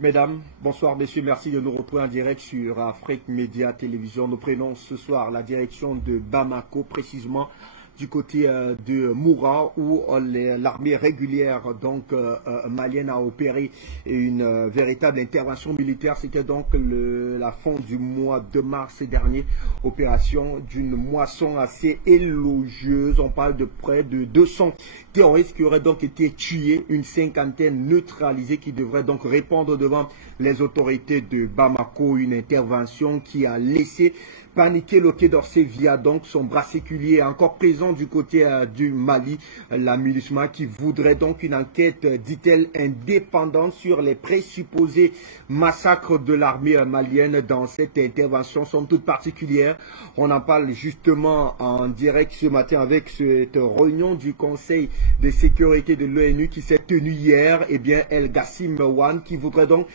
Mesdames, bonsoir messieurs, merci de nous retrouver en direct sur Afrique Média Télévision. Nous prenons ce soir la direction de Bamako, précisément du côté de Moura, où l'armée régulière malienne a opéré une véritable intervention militaire. C'était donc la fin du mois de mars dernier, opération d'une moisson assez élogieuse. On parle de près de 200 terroristes qui auraient donc été tués, une cinquantaine neutralisée, qui devrait donc répondre devant les autorités de Bamako. Une intervention qui a laissé paniquer le Quai d'Orsay via donc son bras séculier encore présent du côté du Mali, la MINUSMA, qui voudrait donc une enquête, dit-elle, indépendante sur les présupposés massacres de l'armée malienne dans cette intervention, somme toute particulière. On en parle justement en direct ce matin avec cette réunion du Conseil de sécurité de l'ONU qui s'est tenue hier. Eh bien, El Gassim Wan, qui voudrait donc,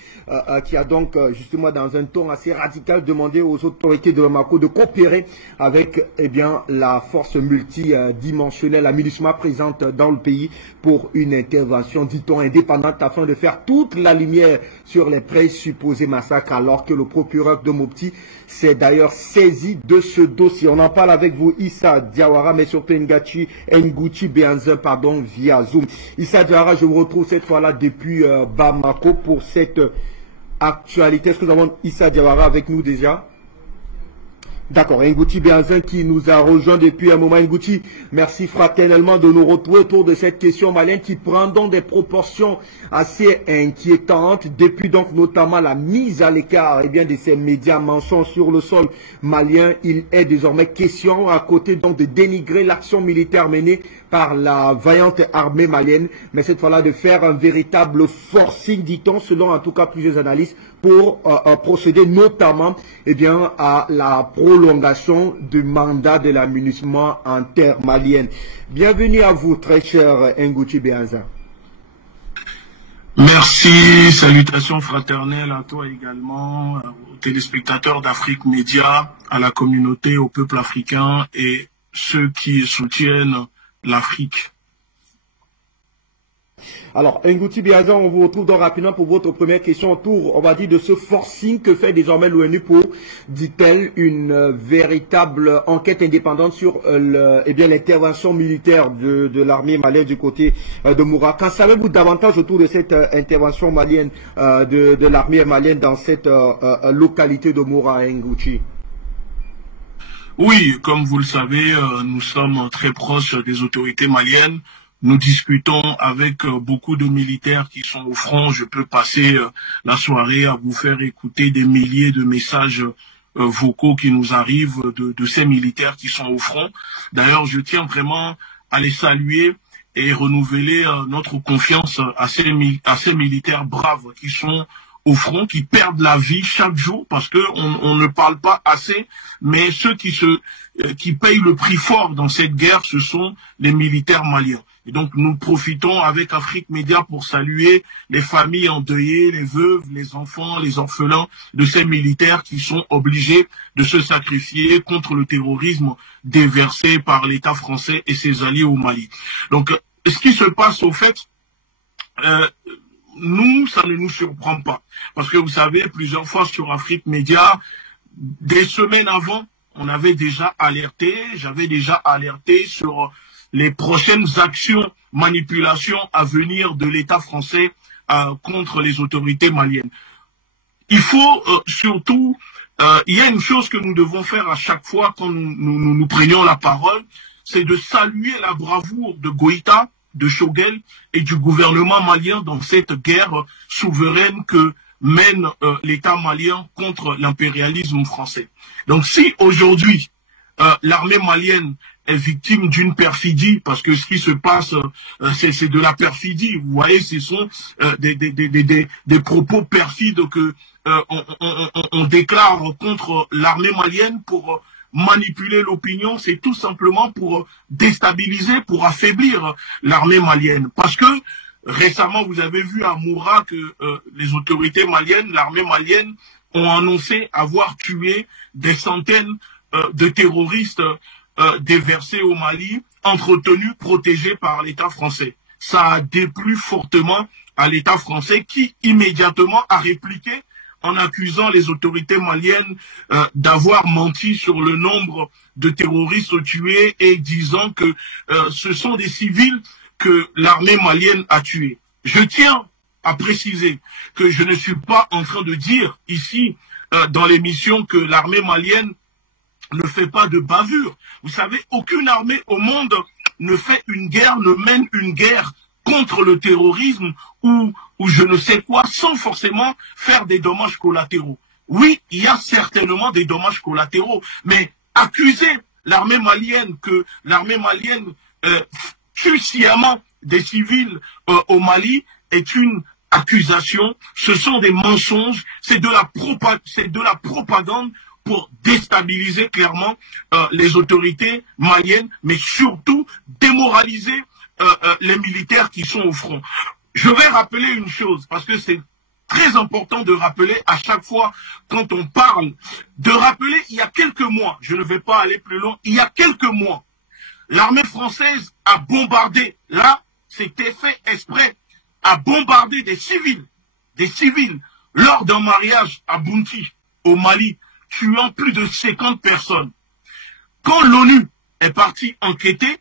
qui a donc justement dans un ton assez radical demandé aux autorités de Bamako de coopérer avec la force multidimensionnelle, la MINUSMA, présente dans le pays pour une intervention, dit-on, indépendante afin de faire toute la lumière sur les présupposés massacres, alors que le procureur de Mopti s'est d'ailleurs saisi de ce dossier. On en parle avec vous, Issa Diawara, mais surtout Ngouti Béanzin, via Zoom. Issa Diawara, je vous retrouve cette fois-là depuis Bamako pour cette actualité. Est-ce que nous avons Issa Diawara avec nous déjà? D'accord, Ngouti Béanzin qui nous a rejoint depuis un moment. Ngouti, merci fraternellement de nous retrouver autour de cette question malienne qui prend donc des proportions assez inquiétantes depuis donc notamment la mise à l'écart de ces médias mensonges sur le sol malien. Il est désormais question, à côté donc de dénigrer l'action militaire menée par la vaillante armée malienne, mais cette fois-là de faire un véritable forcing, dit-on, selon en tout cas plusieurs analystes, pour procéder notamment à la prolongation du mandat de la MINUSMA en terre malienne. Bienvenue à vous, très cher Ngouti Béanzin. Merci, salutations fraternelles à toi également, aux téléspectateurs d'Afrique Média, à la communauté, au peuple africain et ceux qui soutiennent l'Afrique. Alors, Ngouti Béanzin, on vous retrouve donc rapidement pour votre première question autour, on va dire, de ce forcing que fait désormais l'ONU pour, dit-elle, une véritable enquête indépendante sur l'intervention militaire de l'armée malienne du côté de Moura. Qu'en savez-vous davantage autour de cette intervention malienne, de l'armée malienne dans cette localité de Moura, Ngouti? Oui, comme vous le savez, nous sommes très proches des autorités maliennes. Nous discutons avec beaucoup de militaires qui sont au front. Je peux passer la soirée à vous faire écouter des milliers de messages vocaux qui nous arrivent de ces militaires qui sont au front. D'ailleurs, je tiens vraiment à les saluer et renouveler notre confiance à ces militaires braves qui sont au front, qui perdent la vie chaque jour, parce que on ne parle pas assez, mais ceux qui payent le prix fort dans cette guerre, ce sont les militaires maliens. Et donc nous profitons avec Afrique Média pour saluer les familles endeuillées, les veuves, les enfants, les orphelins de ces militaires qui sont obligés de se sacrifier contre le terrorisme déversé par l'État français et ses alliés au Mali. Donc ce qui se passe au fait, nous, ça ne nous surprend pas. Parce que vous savez, plusieurs fois sur Afrique Média, des semaines avant, on avait déjà alerté, j'avais déjà alerté sur les prochaines actions, manipulations à venir de l'État français contre les autorités maliennes. Il faut surtout, il y a une chose que nous devons faire à chaque fois quand nous prenions la parole, c'est de saluer la bravoure de Goïta, de Choguel et du gouvernement malien dans cette guerre souveraine que mène l'État malien contre l'impérialisme français. Donc si aujourd'hui l'armée malienne est victime d'une perfidie, parce que ce qui se passe, c'est de la perfidie, vous voyez, ce sont des propos perfides que on déclare contre l'armée malienne pour manipuler l'opinion, c'est tout simplement pour déstabiliser, pour affaiblir l'armée malienne. Parce que récemment, vous avez vu à Moura que les autorités maliennes, l'armée malienne, ont annoncé avoir tué des centaines de terroristes déversés au Mali, entretenus, protégés par l'État français. Ça a déplu fortement à l'État français qui immédiatement a répliqué en accusant les autorités maliennes d'avoir menti sur le nombre de terroristes tués et disant que ce sont des civils que l'armée malienne a tués. Je tiens à préciser que je ne suis pas en train de dire ici dans l'émission que l'armée malienne ne fait pas de bavure. Vous savez, aucune armée au monde ne fait une guerre, ne mène une guerre contre le terrorisme ou je ne sais quoi, sans forcément faire des dommages collatéraux. Oui, il y a certainement des dommages collatéraux, mais accuser l'armée malienne que l'armée malienne tue sciemment des civils au Mali est une accusation, ce sont des mensonges, c'est de la propagande pour déstabiliser clairement les autorités maliennes, mais surtout démoraliser les militaires qui sont au front. Je vais rappeler une chose, parce que c'est très important de rappeler à chaque fois quand on parle, de rappeler il y a quelques mois, je ne vais pas aller plus loin, il y a quelques mois, l'armée française a bombardé, là, c'était fait exprès, a bombardé des civils, lors d'un mariage à Bounti, au Mali, tuant plus de 50 personnes. Quand l'ONU est partie enquêter,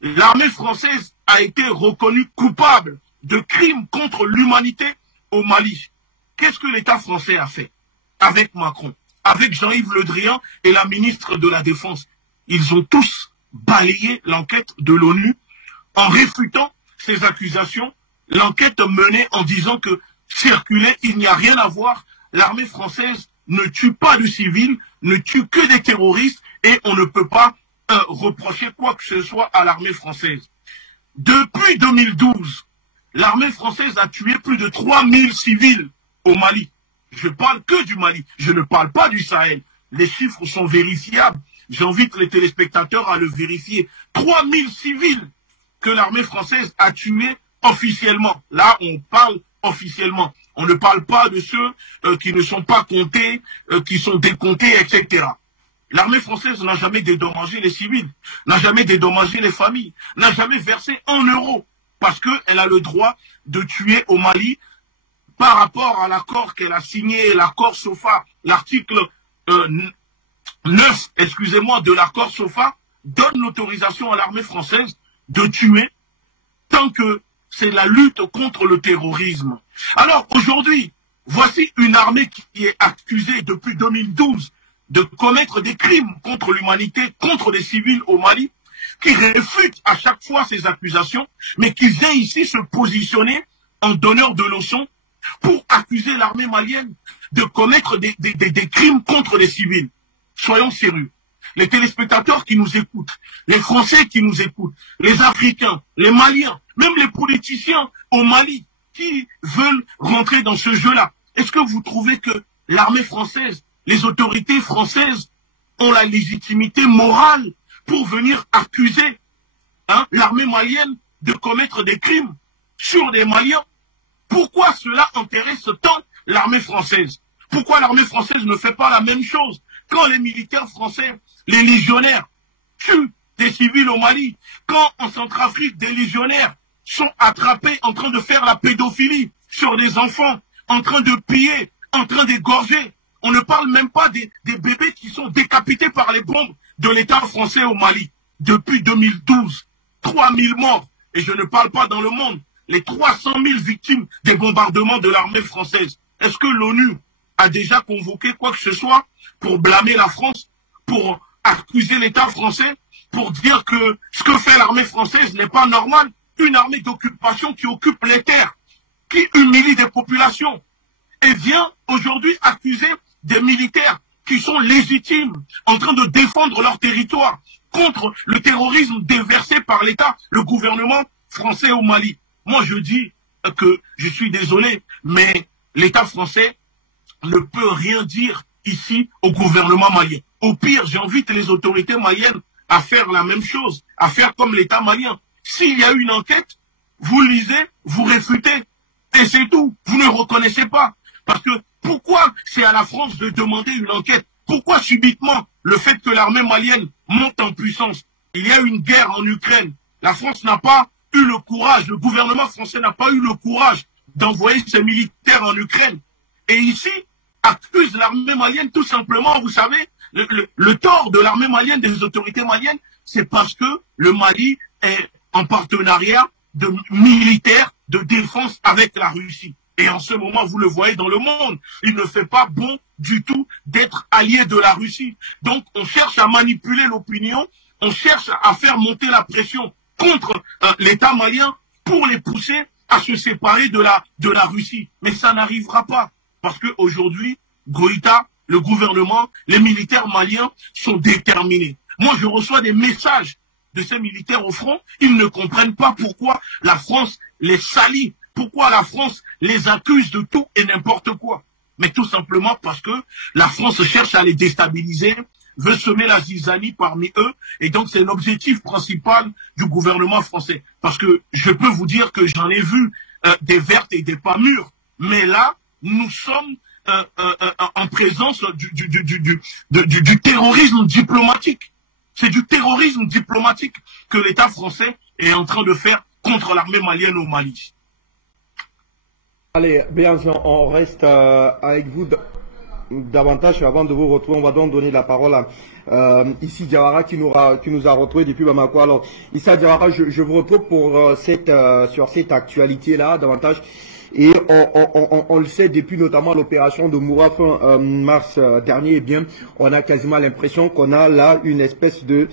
l'armée française a été reconnue coupable de crimes contre l'humanité au Mali. Qu'est-ce que l'État français a fait avec Macron, avec Jean-Yves Le Drian et la ministre de la Défense? Ils ont tous balayé l'enquête de l'ONU en réfutant ces accusations. L'enquête menée en disant que circulait, il n'y a rien à voir. L'armée française ne tue pas de civils, ne tue que des terroristes et on ne peut pas reprocher quoi que ce soit à l'armée française. Depuis 2012, l'armée française a tué plus de 3000 civils au Mali. Je parle que du Mali, je ne parle pas du Sahel. Les chiffres sont vérifiables. J'invite les téléspectateurs à le vérifier. 3000 civils que l'armée française a tués officiellement. Là, on parle officiellement. On ne parle pas de ceux qui ne sont pas comptés, qui sont décomptés, etc. L'armée française n'a jamais dédommagé les civils, n'a jamais dédommagé les familles, n'a jamais versé 1 euro, parce qu'elle a le droit de tuer au Mali par rapport à l'accord qu'elle a signé, l'accord SOFA, l'article 9, excusez-moi, de l'accord SOFA, donne l'autorisation à l'armée française de tuer tant que c'est la lutte contre le terrorisme. Alors aujourd'hui, voici une armée qui est accusée depuis 2012 de commettre des crimes contre l'humanité, contre les civils au Mali, qui réfute à chaque fois ces accusations, mais qui vient ici se positionner en donneur de leçons pour accuser l'armée malienne de commettre des crimes contre les civils. Soyons sérieux. Les téléspectateurs qui nous écoutent, les Français qui nous écoutent, les Africains, les Maliens, même les politiciens au Mali qui veulent rentrer dans ce jeu-là. Est-ce que vous trouvez que l'armée française, les autorités françaises ont la légitimité morale pour venir accuser l'armée malienne de commettre des crimes sur des Maliens? Pourquoi cela intéresse tant l'armée française? Pourquoi l'armée française ne fait pas la même chose quand les militaires français, les légionnaires, tuent des civils au Mali? Quand en Centrafrique, des légionnaires sont attrapés en train de faire la pédophilie sur des enfants, en train de piller, en train d'égorger? On ne parle même pas des bébés qui sont décapités par les bombes de l'État français au Mali. Depuis 2012, 3000 morts. Et je ne parle pas dans le monde. Les 300 000 victimes des bombardements de l'armée française. Est-ce que l'ONU a déjà convoqué quoi que ce soit pour blâmer la France, pour accuser l'État français, pour dire que ce que fait l'armée française n'est pas normal? Une armée d'occupation qui occupe les terres, qui humilie des populations, et vient aujourd'hui accuser des militaires qui sont légitimes, en train de défendre leur territoire contre le terrorisme déversé par l'État, le gouvernement français au Mali. Moi, je dis que je suis désolé, mais l'État français ne peut rien dire ici au gouvernement malien. Au pire, j'invite les autorités maliennes à faire la même chose, à faire comme l'État malien. S'il y a une enquête, vous lisez, vous réfutez, et c'est tout. Vous ne reconnaissez pas. Parce que pourquoi c'est à la France de demander une enquête? Pourquoi subitement le fait que l'armée malienne monte en puissance? Il y a une guerre en Ukraine. La France n'a pas eu le courage, le gouvernement français n'a pas eu le courage d'envoyer ses militaires en Ukraine. Et ici, accuse l'armée malienne tout simplement, vous savez, le tort de l'armée malienne, des autorités maliennes, c'est parce que le Mali est en partenariat de militaire de défense avec la Russie. Et en ce moment, vous le voyez dans le monde, il ne fait pas bon du tout d'être allié de la Russie. Donc, on cherche à manipuler l'opinion, on cherche à faire monter la pression contre l'État malien pour les pousser à se séparer de la Russie. Mais ça n'arrivera pas. Parce qu'aujourd'hui, Goïta, le gouvernement, les militaires maliens sont déterminés. Moi, je reçois des messages de ces militaires au front. Ils ne comprennent pas pourquoi la France les salit, pourquoi la France les accuse de tout et n'importe quoi. Mais tout simplement parce que la France cherche à les déstabiliser, veut semer la zizanie parmi eux. Et donc, c'est l'objectif principal du gouvernement français. Parce que je peux vous dire que j'en ai vu des vertes et des pas mûres. Mais là, nous sommes en présence du terrorisme diplomatique. C'est du terrorisme diplomatique que l'État français est en train de faire contre l'armée malienne au Mali. Allez, bien, on reste avec vous davantage avant de vous retrouver. On va donc donner la parole à Issa Diawara qui nous a retrouvés depuis Bamako. Alors, Issa Diawara, je vous retrouve pour sur cette actualité-là davantage. Et on le sait depuis notamment l'opération de Moura fin mars dernier, eh bien, on a quasiment l'impression qu'on a là une espèce de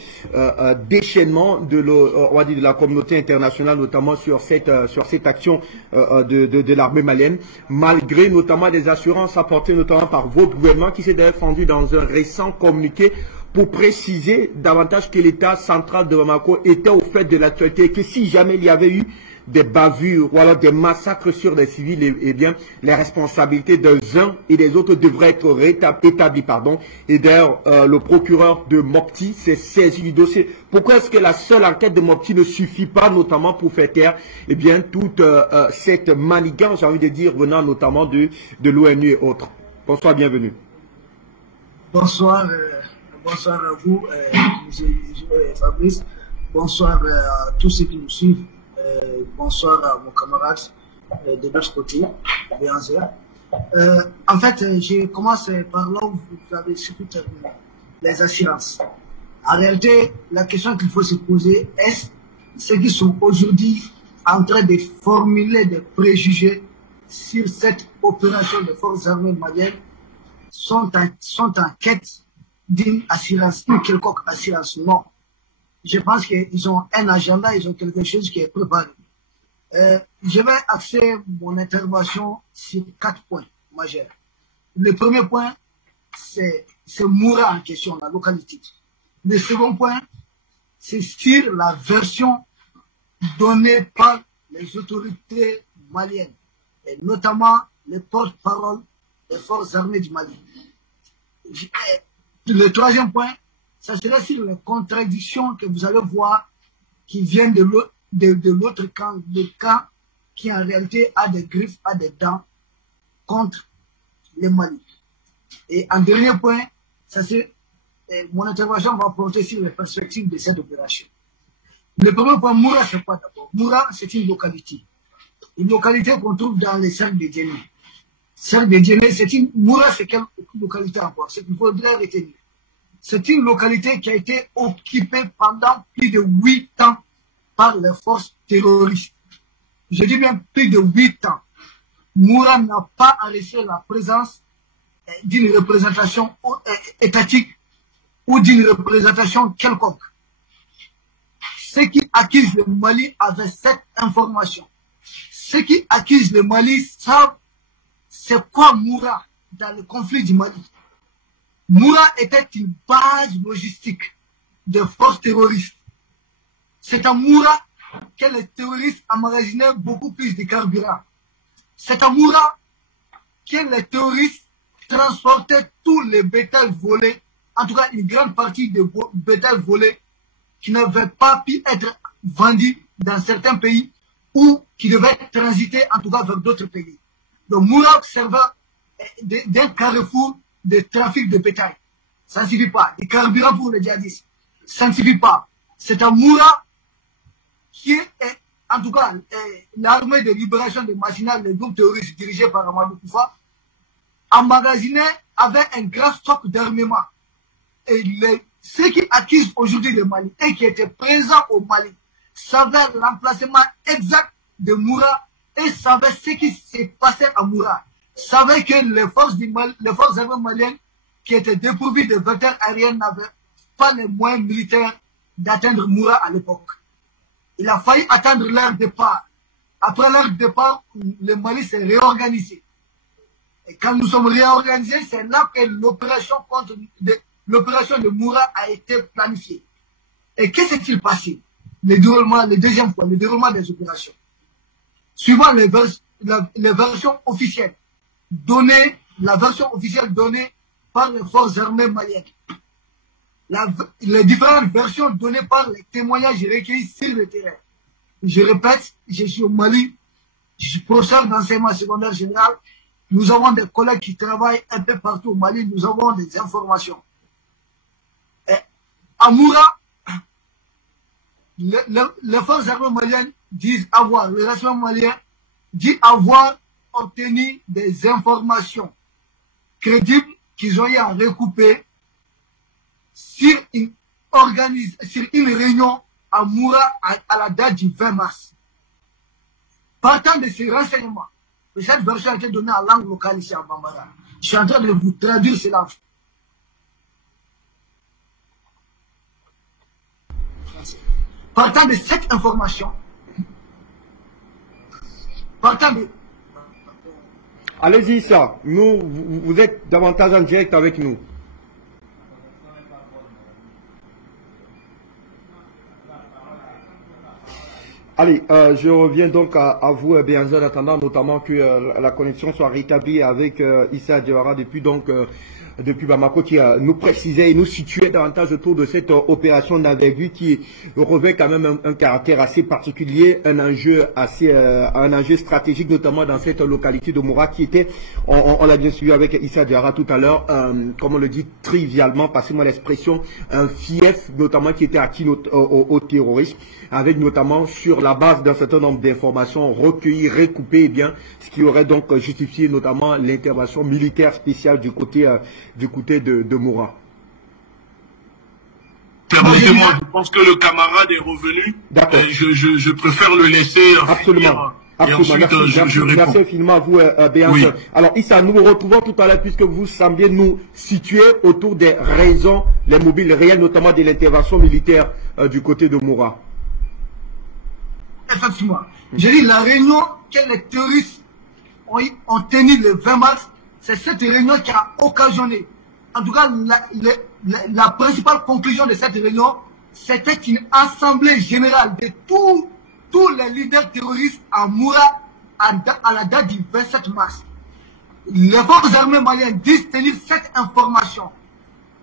déchaînement on va dire de la communauté internationale, notamment sur cette action de l'armée malienne, malgré notamment des assurances apportées notamment par votre gouvernement qui s'est défendu dans un récent communiqué pour préciser davantage que l'État central de Bamako était au fait de l'actualité et que si jamais il y avait eu des bavures ou alors des massacres sur des civils, eh bien, les responsabilités des uns et des autres devraient être établies. Et d'ailleurs, le procureur de Mopti s'est saisi du dossier. Pourquoi est-ce que la seule enquête de Mopti ne suffit pas, notamment pour faire taire, eh bien, toute cette manigance, j'ai envie de dire, venant notamment de l'ONU et autres. Bonsoir, bienvenue. Bonsoir, bonsoir à vous, Fabrice. Bonsoir à tous ceux qui nous suivent. Bonsoir à mon camarade de l'autre côté, Béanzer. En fait, je commence par là où vous avez surtout terminé, les assurances. En réalité, la question qu'il faut se poser est ceux qui sont aujourd'hui en train de formuler des préjugés sur cette opération des forces armées maliennes sont en quête d'une assurance, une quelconque assurance. Non. Je pense qu'ils ont un agenda, ils ont quelque chose qui est préparé. Je vais axer mon intervention sur 4 points majeurs. Le premier point, c'est Moura en question, la localité. Le second point, c'est sur la version donnée par les autorités maliennes, et notamment les porte-parole des forces armées du Mali. Le troisième point, ça serait sur les contradictions que vous allez voir qui viennent de l'autre camp, le camp qui en réalité a des griffes, a des dents contre les Mali. Et en dernier point, mon intervention va porter sur les perspectives de cette opération. Le premier point, Moura, c'est quoi d'abord? Moura, c'est une localité. Une localité qu'on trouve dans les cercles de Djéné. Cercle de Djéné, Moura, c'est quelle localité encore? C'est qu'il faudrait retenir. C'est une localité qui a été occupée pendant plus de 8 ans par les forces terroristes. Je dis bien plus de 8 ans. Moura n'a pas arrêté la présence d'une représentation étatique ou d'une représentation quelconque. Ceux qui accusent le Mali avaient cette information. Ceux qui accusent le Mali savent c'est quoi Moura dans le conflit du Mali. Moura était une base logistique des forces terroristes. C'est à Moura que les terroristes emmagasinaient beaucoup plus de carburant. C'est à Moura que les terroristes transportaient tous les bétails volés, en tout cas une grande partie des bétails volés qui n'avaient pas pu être vendus dans certains pays ou qui devaient transiter en tout cas vers d'autres pays. Donc Moura servait d'un carrefour de trafic de bétail. Ça ne suffit pas. Du carburant pour les djihadistes. Ça ne suffit pas. C'est un Moura qui est en tout cas, l'armée de libération de Machinal, le groupe terroriste dirigé par Amadou Koufa, emmagasinait, avait un grand stock d'armement. Et ceux qui accusent aujourd'hui le Mali et qui étaient présents au Mali savaient l'emplacement exact de Moura et savaient ce qui s'est passé à Moura. Savaient que les forces armées maliennes qui étaient dépourvues de vecteurs aériens n'avaient pas les moyens militaires d'atteindre Moura à l'époque. Il a failli attendre leur départ. Après leur départ, le Mali s'est réorganisé. Et quand nous sommes réorganisés, c'est là que l'opération de Moura a été planifiée. Et qu'est-ce qui s'est passé? Le deuxième point, le déroulement des opérations. Suivant les versions officielles données, la version officielle donnée par les forces armées maliennes. Les différentes versions données par les témoignages recueillis sur le terrain. Je répète, je suis au Mali, je suis professeur d'enseignement secondaire général. Nous avons des collègues qui travaillent un peu partout au Mali, nous avons des informations. Et à Moura, les forces armées maliennes disent avoir, le renseignement malien dit avoir obtenu des informations crédibles qu'ils ont eu à recouper sur une réunion à Moura à la date du 20 mars. Partant de ces renseignements, cette version a été donnée en langue locale ici à Bambara. Je suis en train de vous traduire cela. Partant de cette information, Allez-y, ça. Vous êtes davantage en direct avec nous. Allez, je reviens donc à vous, Béanzé, en attendant notamment que la connexion soit rétablie avec Issa Diawara depuis Bamako, qui nous précisait et nous situait davantage autour de cette opération. On avait vu qui revêt quand même un caractère assez particulier, un enjeu stratégique, notamment dans cette localité de Moura, qui était, on l'a bien suivi avec Issa Diawara tout à l'heure, comme on le dit trivialement, passez-moi l'expression, un fief, notamment qui était acquis au terrorisme, avec notamment sur la base d'un certain nombre d'informations recueillies, recoupées, ce qui aurait donc justifié notamment l'intervention militaire spéciale du côté de Moura. Permettez-moi, je pense que le camarade est revenu. D'accord. Je préfère le laisser. Absolument. Absolument. Merci infiniment à vous, Béance. Oui. Alors, Issa, nous vous retrouvons tout à l'heure puisque vous semblez nous situer autour des raisons, les mobiles réels, notamment de l'intervention militaire du côté de Moura. Effectivement. J'ai dit la réunion que les terroristes ont tenue le 20 mars, c'est cette réunion qui a occasionné. En tout cas, la principale conclusion de cette réunion, c'était une assemblée générale de tous les leaders terroristes à Moura à la date du 27 mars. Les forces armées maliennes disent tenir cette information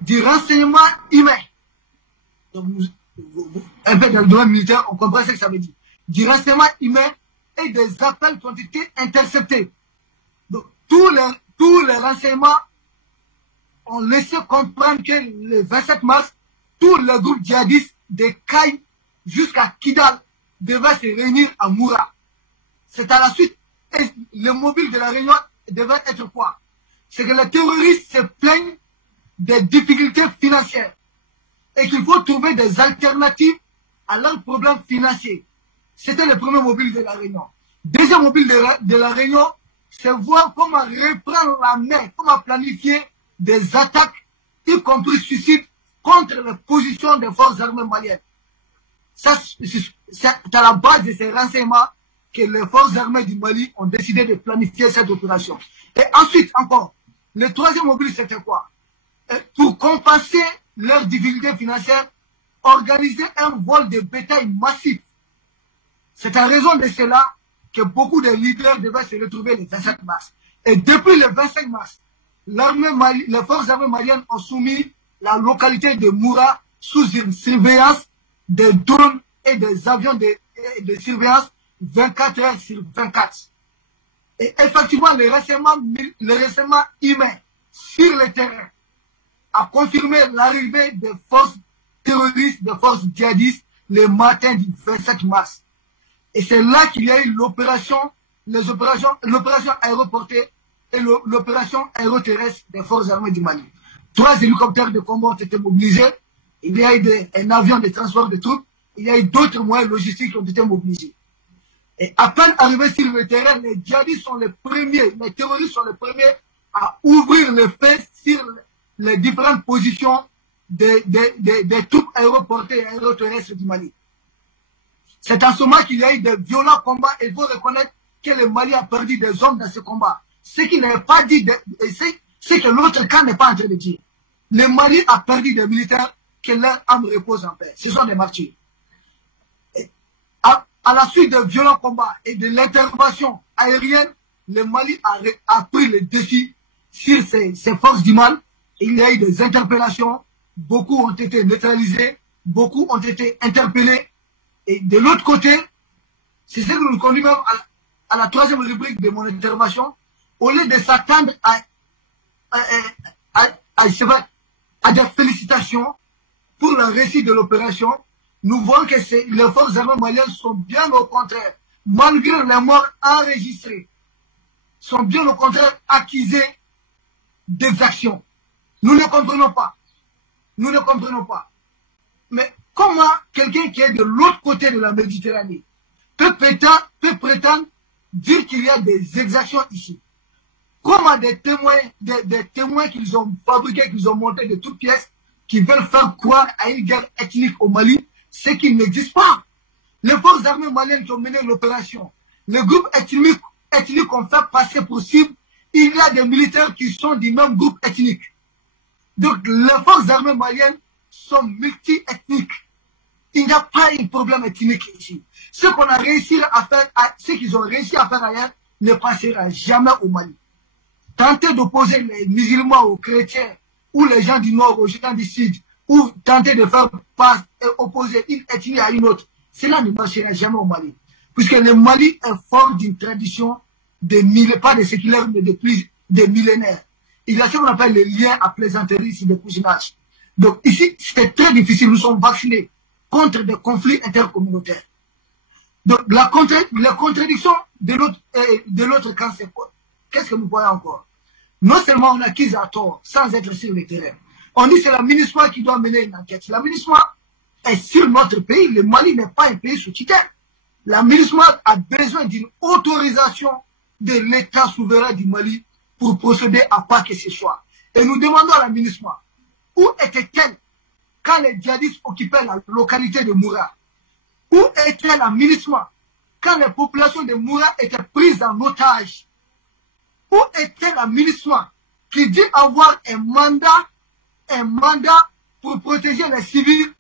du renseignement humain. Donc, un peu dans le domaine militaire, on comprend ce que ça veut dire. Du renseignement humain et des appels qui ont été interceptés. Donc, tous les renseignements ont laissé comprendre que le 27 mars, tous les groupes djihadistes de Kaï jusqu'à Kidal devaient se réunir à Moura. C'est à la suite, et le mobile de la réunion devait être quoi? C'est que les terroristes se plaignent des difficultés financières et qu'il faut trouver des alternatives à leurs problèmes financiers. C'était le premier mobile de la réunion. Deuxième mobile de la réunion, c'est voir comment reprendre la main, comment planifier des attaques, y compris suicides, contre les positions des forces armées maliennes. Ça, c'est à la base de ces renseignements que les forces armées du Mali ont décidé de planifier cette opération. Et ensuite, encore, le troisième mobile, c'était quoi? Pour compenser leurs difficultés financières, organiser un vol de bétail massif. C'est en raison de cela que beaucoup de leaders devaient se retrouver le 27 mars. Et depuis le 25 mars, les forces armées maliennes ont soumis la localité de Moura sous une surveillance des drones et des avions de surveillance 24 heures sur 24. Et effectivement, le renseignement humain sur le terrain a confirmé l'arrivée des forces terroristes, des forces djihadistes le matin du 27 mars. Et c'est là qu'il y a eu l'opération aéroportée et l'opération aéroterrestre des forces armées du Mali. 3 hélicoptères de combat ont été mobilisés. Il y a eu un avion de transport de troupes. Il y a eu d'autres moyens logistiques qui ont été mobilisés. Et à peine arrivés sur le terrain, les djihadistes sont les premiers, les terroristes sont les premiers à ouvrir le feu sur les différentes positions des troupes aéroportées et aéroterrestres du Mali. C'est en ce moment qu'il y a eu de violents combats et il faut reconnaître que le Mali a perdu des hommes dans ce combat. Ce qu'il n'est pas dit, c'est que l'autre camp n'est pas en train de dire. Le Mali a perdu des militaires, que leur âme repose en paix. Ce sont des martyrs. À la suite de violents combats et de l'intervention aérienne, le Mali a pris le défi sur ses forces du mal. Il y a eu des interpellations, beaucoup ont été neutralisés, beaucoup ont été interpellés. Et de l'autre côté, c'est ce que nous conduit même à la troisième rubrique de mon intervention, au lieu de s'attendre à des félicitations pour le récit de l'opération, nous voyons que les forces armées maliennes sont bien au contraire, malgré les morts enregistrées, sont bien au contraire accusées d'exactions. Nous ne comprenons pas. Nous ne comprenons pas. Mais comment quelqu'un qui est de l'autre côté de la Méditerranée peut prétendre dire qu'il y a des exactions ici? Comment des témoins qu'ils ont fabriqués, qu'ils ont montés de toutes pièces, qui veulent faire croire à une guerre ethnique au Mali, c'est qu'il n'existe pas. Les forces armées maliennes qui ont mené l'opération, les groupes ethniques ont fait passer pour cible, il y a des militaires qui sont du même groupe ethnique. Donc les forces armées maliennes sont multi-ethniques. Il n'y a pas un problème ethnique ici. Ce qu'on a réussi à faire, ce qu'ils ont réussi à faire ailleurs, ne passera jamais au Mali. Tenter d'opposer les musulmans aux chrétiens, ou les gens du Nord aux gens du Sud, ou tenter de faire opposer une ethnie à une autre, cela ne marchera jamais au Mali. Puisque le Mali est fort d'une tradition de millénaires, pas de séculaire, mais de plus de millénaires. Il y a ce qu'on appelle les liens à plaisanterie sur le cousinage. Donc ici, c'est très difficile. Nous sommes vaccinés contre des conflits intercommunautaires. Donc la contradiction de l'autre camp, c'est quoi? Qu'est-ce que nous voyons encore? Non seulement on accuse à tort, sans être sur le terrain. On dit que c'est la MINUSMA qui doit mener une enquête. La MINUSMA est sur notre pays. Le Mali n'est pas un pays sous tutelle. La MINUSMA a besoin d'une autorisation de l'État souverain du Mali pour procéder à quoi que ce soit. Et nous demandons à la MINUSMA, où était-elle quand les djihadistes occupaient la localité de Moura? Où était la MINUSMA quand les populations de Moura étaient prises en otage? Où était la MINUSMA qui dit avoir un mandat pour protéger les civils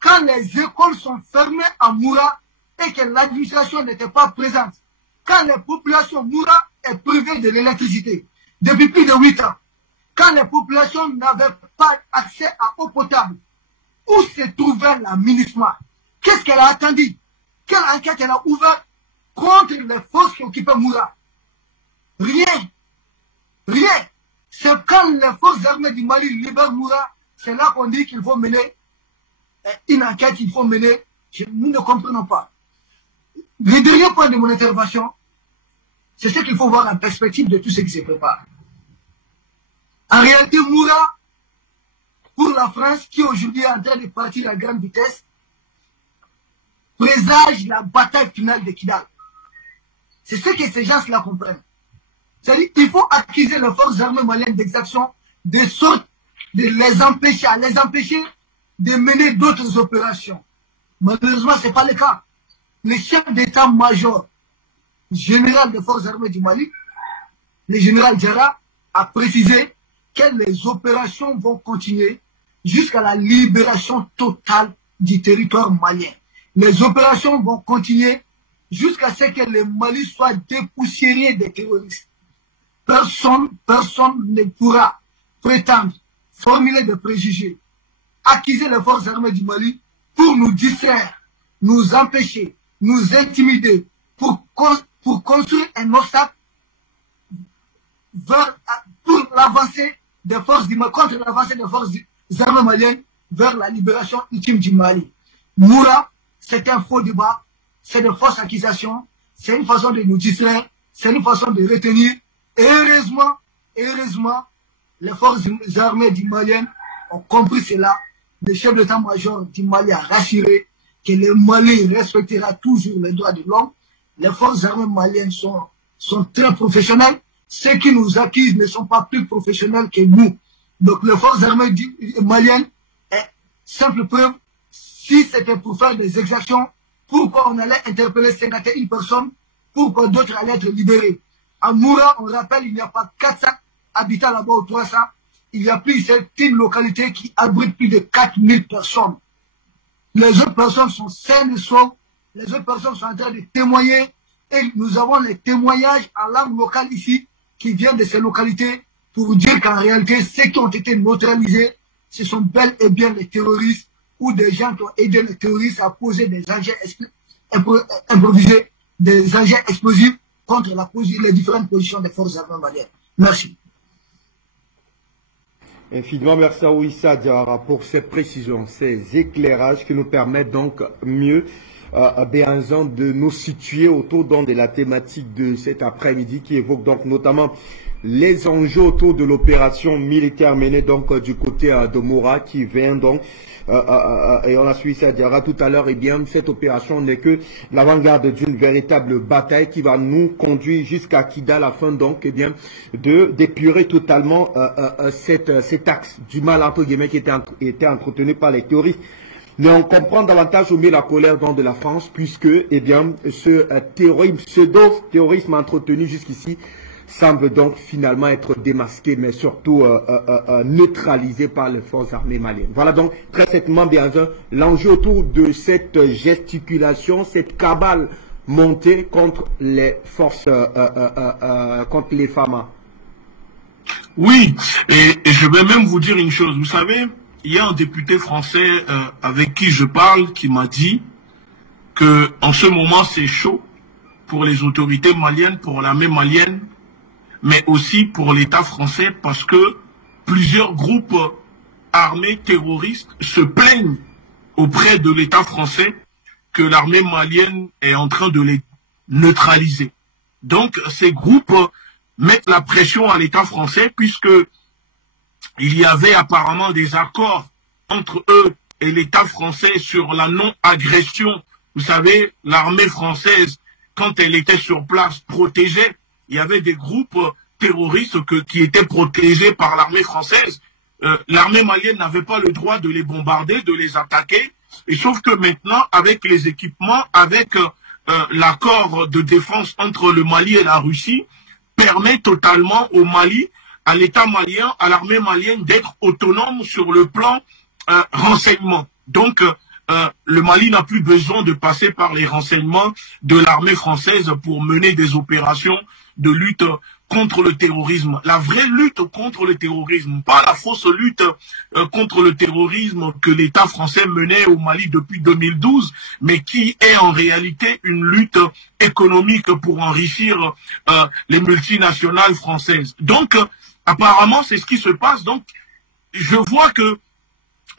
quand les écoles sont fermées à Moura et que l'administration n'était pas présente? Quand les populations Moura est privée de l'électricité depuis plus de 8 ans, quand les populations n'avaient pas accès à eau potable, où se trouvait la MINUSMA? Qu'est-ce qu'elle a attendu? Quelle enquête elle a ouverte contre les forces qui occupaient Moura? Rien. Rien. C'est quand les forces armées du Mali libèrent Moura, c'est là qu'on dit qu'il faut mener une enquête, il faut mener. Nous ne comprenons pas. Le dernier point de mon intervention, c'est ce qu'il faut voir en perspective de tout ce qui se prépare. En réalité, Moura, pour la France, qui aujourd'hui est en train de partir à grande vitesse, présage la bataille finale de Kidal. C'est ce que ces gens-là comprennent. C'est-à-dire qu'il faut accuser les forces armées maliennes d'exaction de sorte de les empêcher de mener d'autres opérations. Malheureusement, ce n'est pas le cas. Le chef d'état-major général des forces armées du Mali, le général Diarra, a précisé que les opérations vont continuer jusqu'à la libération totale du territoire malien. Les opérations vont continuer jusqu'à ce que le Mali soit dépoussiéré des terroristes. Personne ne pourra prétendre, formuler des préjugés, accuser les forces armées du Mali pour nous distraire, nous empêcher, nous intimider, pour construire un obstacle pour l'avancée des forces du Mali, contre l'avancée des forces armées maliennes vers la libération ultime du Mali. Moura, c'est un faux débat, c'est de fausses accusations, c'est une façon de nous distraire, c'est une façon de retenir. Et heureusement, les forces armées du Mali ont compris cela. Le chef d'état-major du Mali a rassuré que le Mali respectera toujours les droits de l'homme. Les forces armées maliennes sont très professionnelles. Ceux qui nous accusent ne sont pas plus professionnels que nous. Donc les forces armées maliennes, simple preuve, si c'était pour faire des exactions, pourquoi on allait interpeller 51 personnes, pourquoi d'autres allaient être libérés? À Moura, on rappelle, il n'y a pas 400 habitants là-bas ou 300. Il y a plus d'une localité qui abrite plus de 4000 personnes. Les autres personnes sont saines et sauves. Les autres personnes sont en train de témoigner. Et nous avons les témoignages en langue locale ici qui viennent de ces localités pour dire qu'en réalité, ceux qui ont été neutralisés, ce sont bel et bien les terroristes ou des gens qui ont aidé les terroristes à poser des engins improvisés, des engins explosifs contre les différentes positions des forces armées maliennes. Merci. Infiniment merci à Ouissa Diawara pour ces précisions, ces éclairages qui nous permettent donc mieux de nous situer autour de la thématique de cet après-midi qui évoque donc notamment les enjeux autour de l'opération militaire menée donc du côté de Moura qui vient donc et on a suivi ça Diarra tout à l'heure. Et bien cette opération n'est que l'avant-garde d'une véritable bataille qui va nous conduire jusqu'à Kidal afin donc d'épurer totalement cet axe du mal entre guillemets qui était entretenu par les terroristes. Mais on comprend davantage ou mieux la colère de la France puisque ce pseudo-terrorisme entretenu jusqu'ici semble donc finalement être démasqué, mais surtout neutralisé par les forces armées maliennes. Voilà donc très certainement l'enjeu autour de cette gesticulation, cette cabale montée contre les forces, contre les FAMA. Oui, et je vais même vous dire une chose. Vous savez, il y a un député français avec qui je parle qui m'a dit que en ce moment c'est chaud pour les autorités maliennes, pour l'armée malienne, mais aussi pour l'État français parce que plusieurs groupes armés terroristes se plaignent auprès de l'État français que l'armée malienne est en train de les neutraliser. Donc ces groupes mettent la pression à l'État français puisque il y avait apparemment des accords entre eux et l'État français sur la non-agression. Vous savez, l'armée française, quand elle était sur place, protégeait. Il y avait des groupes terroristes qui étaient protégés par l'armée française. L'armée malienne n'avait pas le droit de les bombarder, de les attaquer. Et sauf que maintenant, avec les équipements, avec l'accord de défense entre le Mali et la Russie, permet totalement au Mali, à l'État malien, à l'armée malienne d'être autonome sur le plan renseignement. Donc, le Mali n'a plus besoin de passer par les renseignements de l'armée française pour mener des opérations de lutte contre le terrorisme. La vraie lutte contre le terrorisme, pas la fausse lutte contre le terrorisme que l'État français menait au Mali depuis 2012, mais qui est en réalité une lutte économique pour enrichir les multinationales françaises. Donc, apparemment, c'est ce qui se passe. Donc, je vois que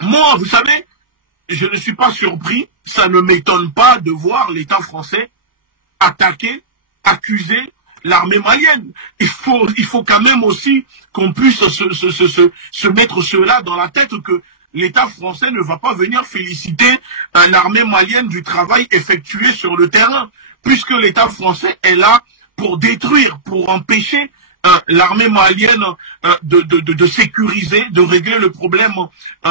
moi, vous savez, je ne suis pas surpris, ça ne m'étonne pas de voir l'État français attaquer, accuser l'armée malienne. Il faut quand même aussi qu'on puisse se mettre cela dans la tête que l'État français ne va pas venir féliciter l'armée malienne du travail effectué sur le terrain, puisque l'État français est là pour détruire, pour empêcher l'armée malienne de sécuriser, de régler le problème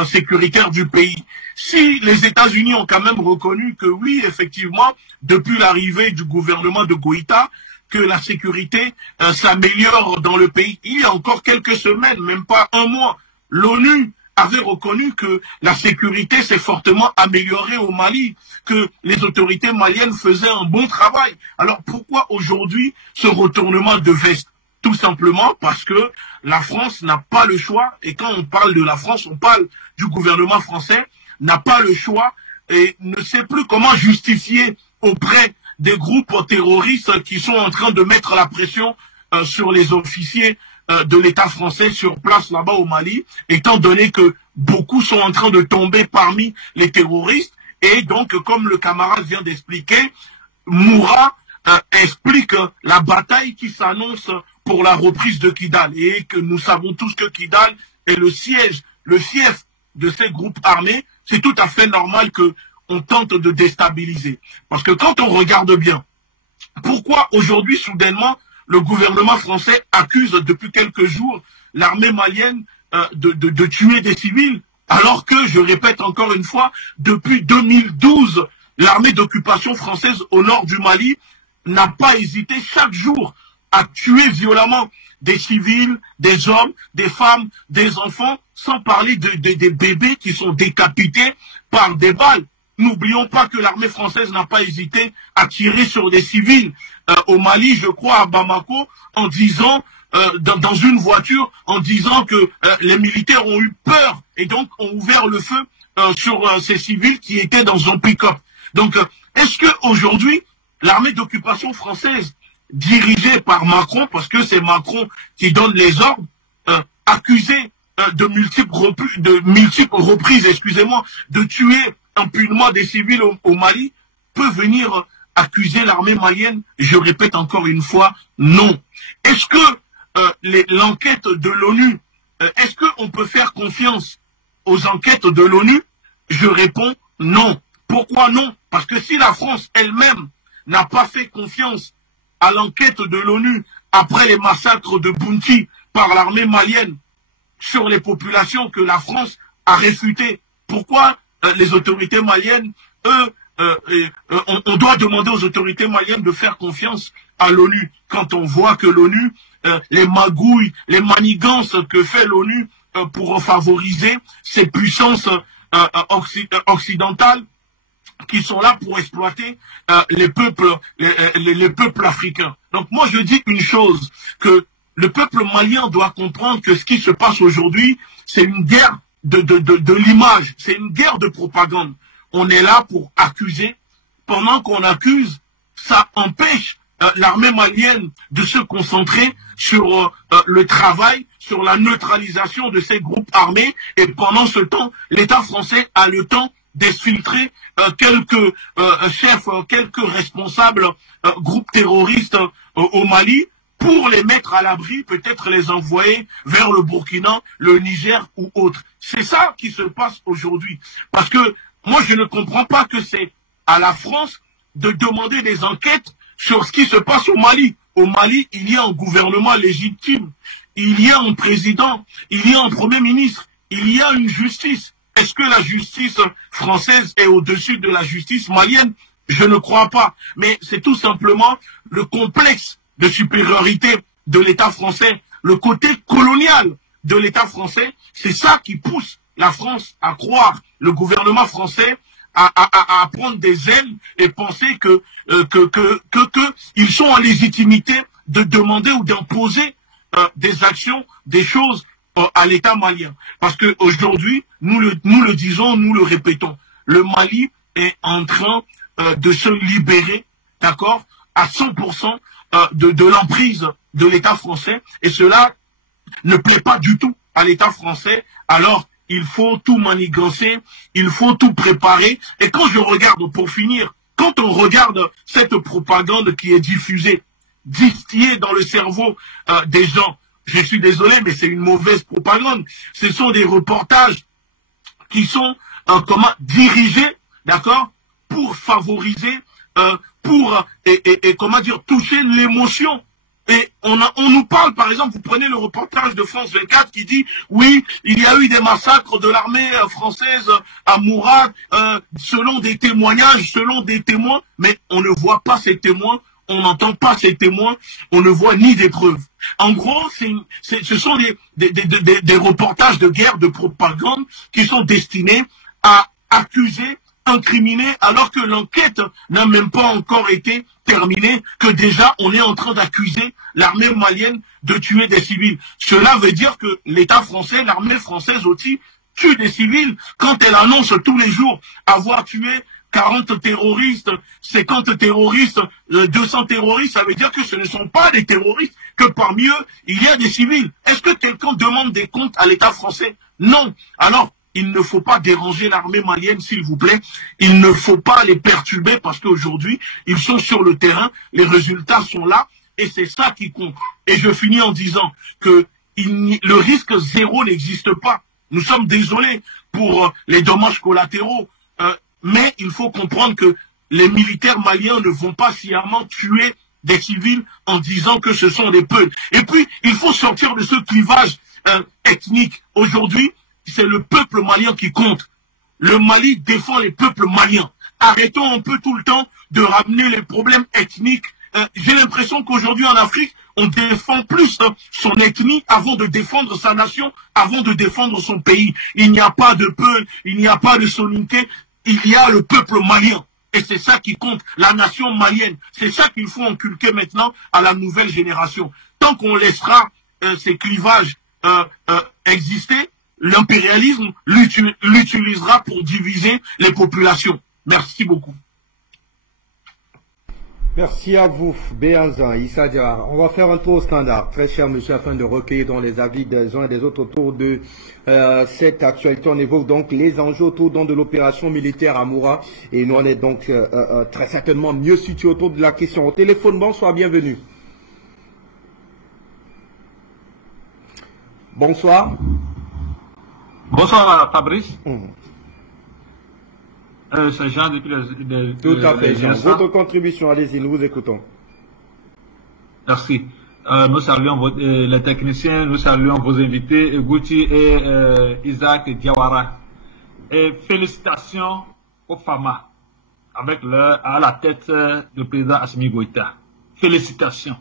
sécuritaire du pays. Si les États-Unis ont quand même reconnu que oui, effectivement, depuis l'arrivée du gouvernement de Goïta, que la sécurité s'améliore dans le pays. Il y a encore quelques semaines, même pas un mois, l'ONU avait reconnu que la sécurité s'est fortement améliorée au Mali, que les autorités maliennes faisaient un bon travail. Alors pourquoi aujourd'hui ce retournement de veste? Tout simplement parce que la France n'a pas le choix, et quand on parle de la France, on parle du gouvernement français, n'a pas le choix et ne sait plus comment justifier auprès des groupes terroristes qui sont en train de mettre la pression sur les officiers de l'État français sur place là-bas au Mali, étant donné que beaucoup sont en train de tomber parmi les terroristes. Et donc, comme le camarade vient d'expliquer, Moura explique la bataille qui s'annonce pour la reprise de Kidal et que nous savons tous que Kidal est le siège, le fief de ces groupes armés. C'est tout à fait normal que on tente de déstabiliser. Parce que quand on regarde bien, pourquoi aujourd'hui soudainement le gouvernement français accuse depuis quelques jours l'armée malienne de tuer des civils, alors que, je répète encore une fois, depuis 2012, l'armée d'occupation française au nord du Mali n'a pas hésité chaque jour à tuer violemment des civils, des hommes, des femmes, des enfants, sans parler des bébés qui sont décapités par des balles. N'oublions pas que l'armée française n'a pas hésité à tirer sur des civils au Mali, je crois, à Bamako, en disant, dans une voiture, en disant que les militaires ont eu peur et donc ont ouvert le feu sur ces civils qui étaient dans un pick-up. Donc, est-ce qu'aujourd'hui, l'armée d'occupation française, dirigée par Macron, parce que c'est Macron qui donne les ordres, accusée de multiples reprises, excusez-moi, de tuer impunément des civils au Mali, peut venir accuser l'armée malienne? Je répète encore une fois, non. Est-ce que l'enquête de l'ONU, est-ce qu'on peut faire confiance aux enquêtes de l'ONU? Je réponds non. Pourquoi non? Parce que si la France elle-même n'a pas fait confiance à l'enquête de l'ONU après les massacres de Bounty par l'armée malienne sur les populations que la France a réfutées, pourquoi les autorités maliennes, on doit demander aux autorités maliennes de faire confiance à l'ONU quand on voit que l'ONU, les magouilles, les manigances que fait l'ONU pour favoriser ces puissances occidentales qui sont là pour exploiter les peuples africains. Donc moi je dis une chose, que le peuple malien doit comprendre que ce qui se passe aujourd'hui, c'est une guerre de l'image, c'est une guerre de propagande. On est là pour accuser. Pendant qu'on accuse, ça empêche l'armée malienne de se concentrer sur le travail, sur la neutralisation de ces groupes armés. Et pendant ce temps, l'État français a le temps d'exfiltrer quelques chefs, quelques responsables groupes terroristes au Mali, pour les mettre à l'abri, peut-être les envoyer vers le Burkina, le Niger ou autre. C'est ça qui se passe aujourd'hui. Parce que moi, je ne comprends pas que c'est à la France de demander des enquêtes sur ce qui se passe au Mali. Au Mali, il y a un gouvernement légitime, il y a un président, il y a un premier ministre, il y a une justice. Est-ce que la justice française est au-dessus de la justice malienne? Je ne crois pas. Mais c'est tout simplement le complexe de supériorité de l'État français, le côté colonial de l'État français, c'est ça qui pousse la France à croire, le gouvernement français à prendre des ailes et penser que ils sont en légitimité de demander ou d'imposer des actions, des choses à l'État malien. Parce que aujourd'hui, nous le disons, nous le répétons, le Mali est en train de se libérer, d'accord, à 100% de l'emprise de l'État français, et cela ne plaît pas du tout à l'État français. Alors il faut tout manigancer, il faut tout préparer. Et quand je regarde, pour finir, quand on regarde cette propagande qui est diffusée, distillée dans le cerveau des gens, je suis désolé, mais c'est une mauvaise propagande. Ce sont des reportages qui sont dirigés, d'accord, pour favoriser, comment dire, toucher l'émotion. Et on nous parle, par exemple, vous prenez le reportage de France 24 qui dit, oui, il y a eu des massacres de l'armée française à Mourad, selon des témoignages, selon des témoins, mais on ne voit pas ces témoins, on n'entend pas ces témoins, on ne voit ni des preuves. En gros, ce sont des reportages de guerre, de propagande qui sont destinés à accuser, incriminer, alors que l'enquête n'a même pas encore été terminée, que déjà on est en train d'accuser l'armée malienne de tuer des civils. Cela veut dire que l'État français, l'armée française aussi, tue des civils quand elle annonce tous les jours avoir tué 40 terroristes, 50 terroristes, 200 terroristes. Ça veut dire que ce ne sont pas des terroristes, que parmi eux, il y a des civils. Est-ce que quelqu'un demande des comptes à l'État français? Non. Alors, Il ne faut pas déranger l'armée malienne, s'il vous plaît. Il ne faut pas les perturber parce qu'aujourd'hui, ils sont sur le terrain, les résultats sont là et c'est ça qui compte. Et je finis en disant que le risque zéro n'existe pas. Nous sommes désolés pour les dommages collatéraux, mais il faut comprendre que les militaires maliens ne vont pas sciemment tuer des civils en disant que ce sont des peuples. Et puis, il faut sortir de ce clivage ethnique. Aujourd'hui, c'est le peuple malien qui compte. Le Mali défend les peuples maliens. Arrêtons un peu tout le temps de ramener les problèmes ethniques. J'ai l'impression qu'aujourd'hui en Afrique, on défend plus son ethnie avant de défendre sa nation, avant de défendre son pays. Il n'y a pas de peuple, il n'y a pas de soninké, il y a le peuple malien. Et c'est ça qui compte, la nation malienne. C'est ça qu'il faut inculquer maintenant à la nouvelle génération. Tant qu'on laissera ces clivages exister, l'impérialisme l'utilisera pour diviser les populations. Merci beaucoup. Merci à vous, Béanzan, Issa Diawara. On va faire un tour au standard, très cher monsieur, afin de recueillir dans les avis des uns et des autres autour de cette actualité. On évoque donc les enjeux autour de l'opération militaire à Moura. Et nous, on est donc très certainement mieux situés autour de la question. Au téléphone, bonsoir, bienvenue. Bonsoir. Bonsoir, Fabrice. C'est Jean depuis les tout à fait, Jean. Votre contribution, allez-y, nous vous écoutons. Merci. Nous saluons les techniciens, nous saluons vos invités, Gouti et Isaac Diawara. Et félicitations aux FAMA, avec à la tête du président Assimi Goïta. Félicitations.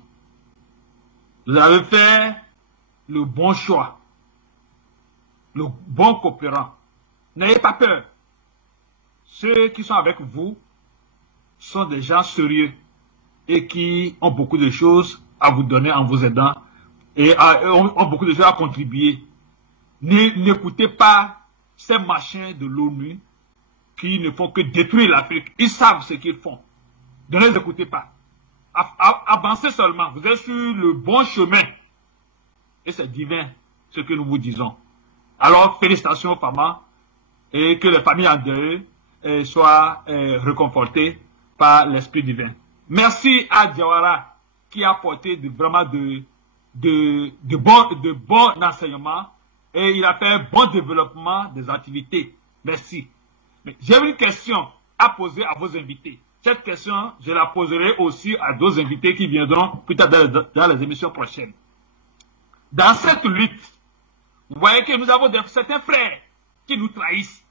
Vous avez fait le bon choix, le bon coopérant. N'ayez pas peur. Ceux qui sont avec vous sont des gens sérieux et qui ont beaucoup de choses à vous donner en vous aidant et ont beaucoup de choses à contribuer. N'écoutez pas ces machins de l'ONU qui ne font que détruire l'Afrique. Ils savent ce qu'ils font. Ne les écoutez pas. Avancez seulement. Vous êtes sur le bon chemin. Et c'est divin ce que nous vous disons. Alors, félicitations aux FAMA et que les familles en deuil soient réconfortées par l'Esprit divin. Merci à Diawara qui a apporté vraiment de bons enseignements et il a fait un bon développement des activités. Merci. J'ai une question à poser à vos invités. Cette question, je la poserai aussi à d'autres invités qui viendront plus tard dans les émissions prochaines. Dans cette lutte, vous voyez que nous avons certains frères qui nous trahissent,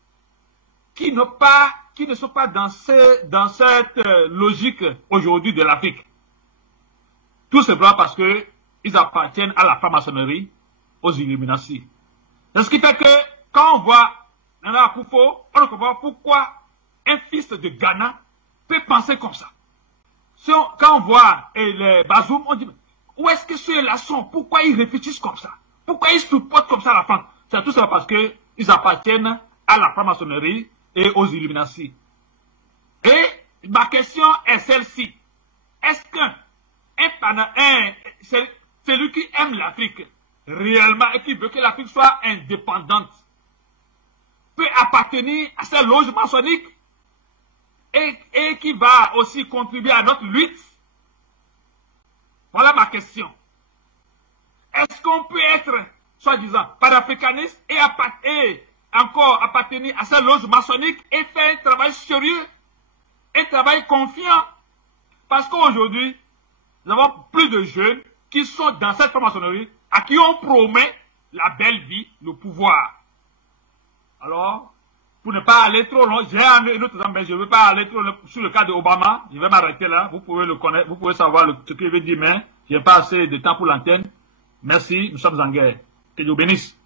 qui ne sont pas dans cette logique aujourd'hui de l'Afrique. Tout simplement parce qu'ils appartiennent à la franc-maçonnerie, aux Illuminati. C'est ce qui fait que quand on voit Nana Akufo, on ne comprend pas pourquoi un fils de Ghana peut penser comme ça. Quand on voit les Bazoum, on dit où est-ce que ceux-là sont? Pourquoi ils réfléchissent comme ça? Pourquoi ils se supportent comme ça à la fin? C'est tout ça parce qu'ils appartiennent à la franc-maçonnerie et aux Illuminati. Et ma question est celle-ci. Est-ce celui qui aime l'Afrique réellement et qui veut que l'Afrique soit indépendante peut appartenir à ces loges maçonniques et qui va aussi contribuer à notre lutte? Voilà ma question. Est-ce qu'on peut être, soi-disant, panafricaniste et encore appartenir à ces loges maçonniques et faire un travail sérieux, un travail confiant? Parce qu'aujourd'hui, nous avons plus de jeunes qui sont dans cette maçonnerie à qui on promet la belle vie, le pouvoir. Alors, pour ne pas aller trop loin, j'ai un autre exemple, mais je ne veux pas aller trop loin sur le cas d'Obama. Je vais m'arrêter là. Vous pouvez le connaître, vous pouvez savoir ce qu'il veut dire, mais je n'ai pas assez de temps pour l'antenne. Merci, nous sommes en guerre. Que Dieu bénisse.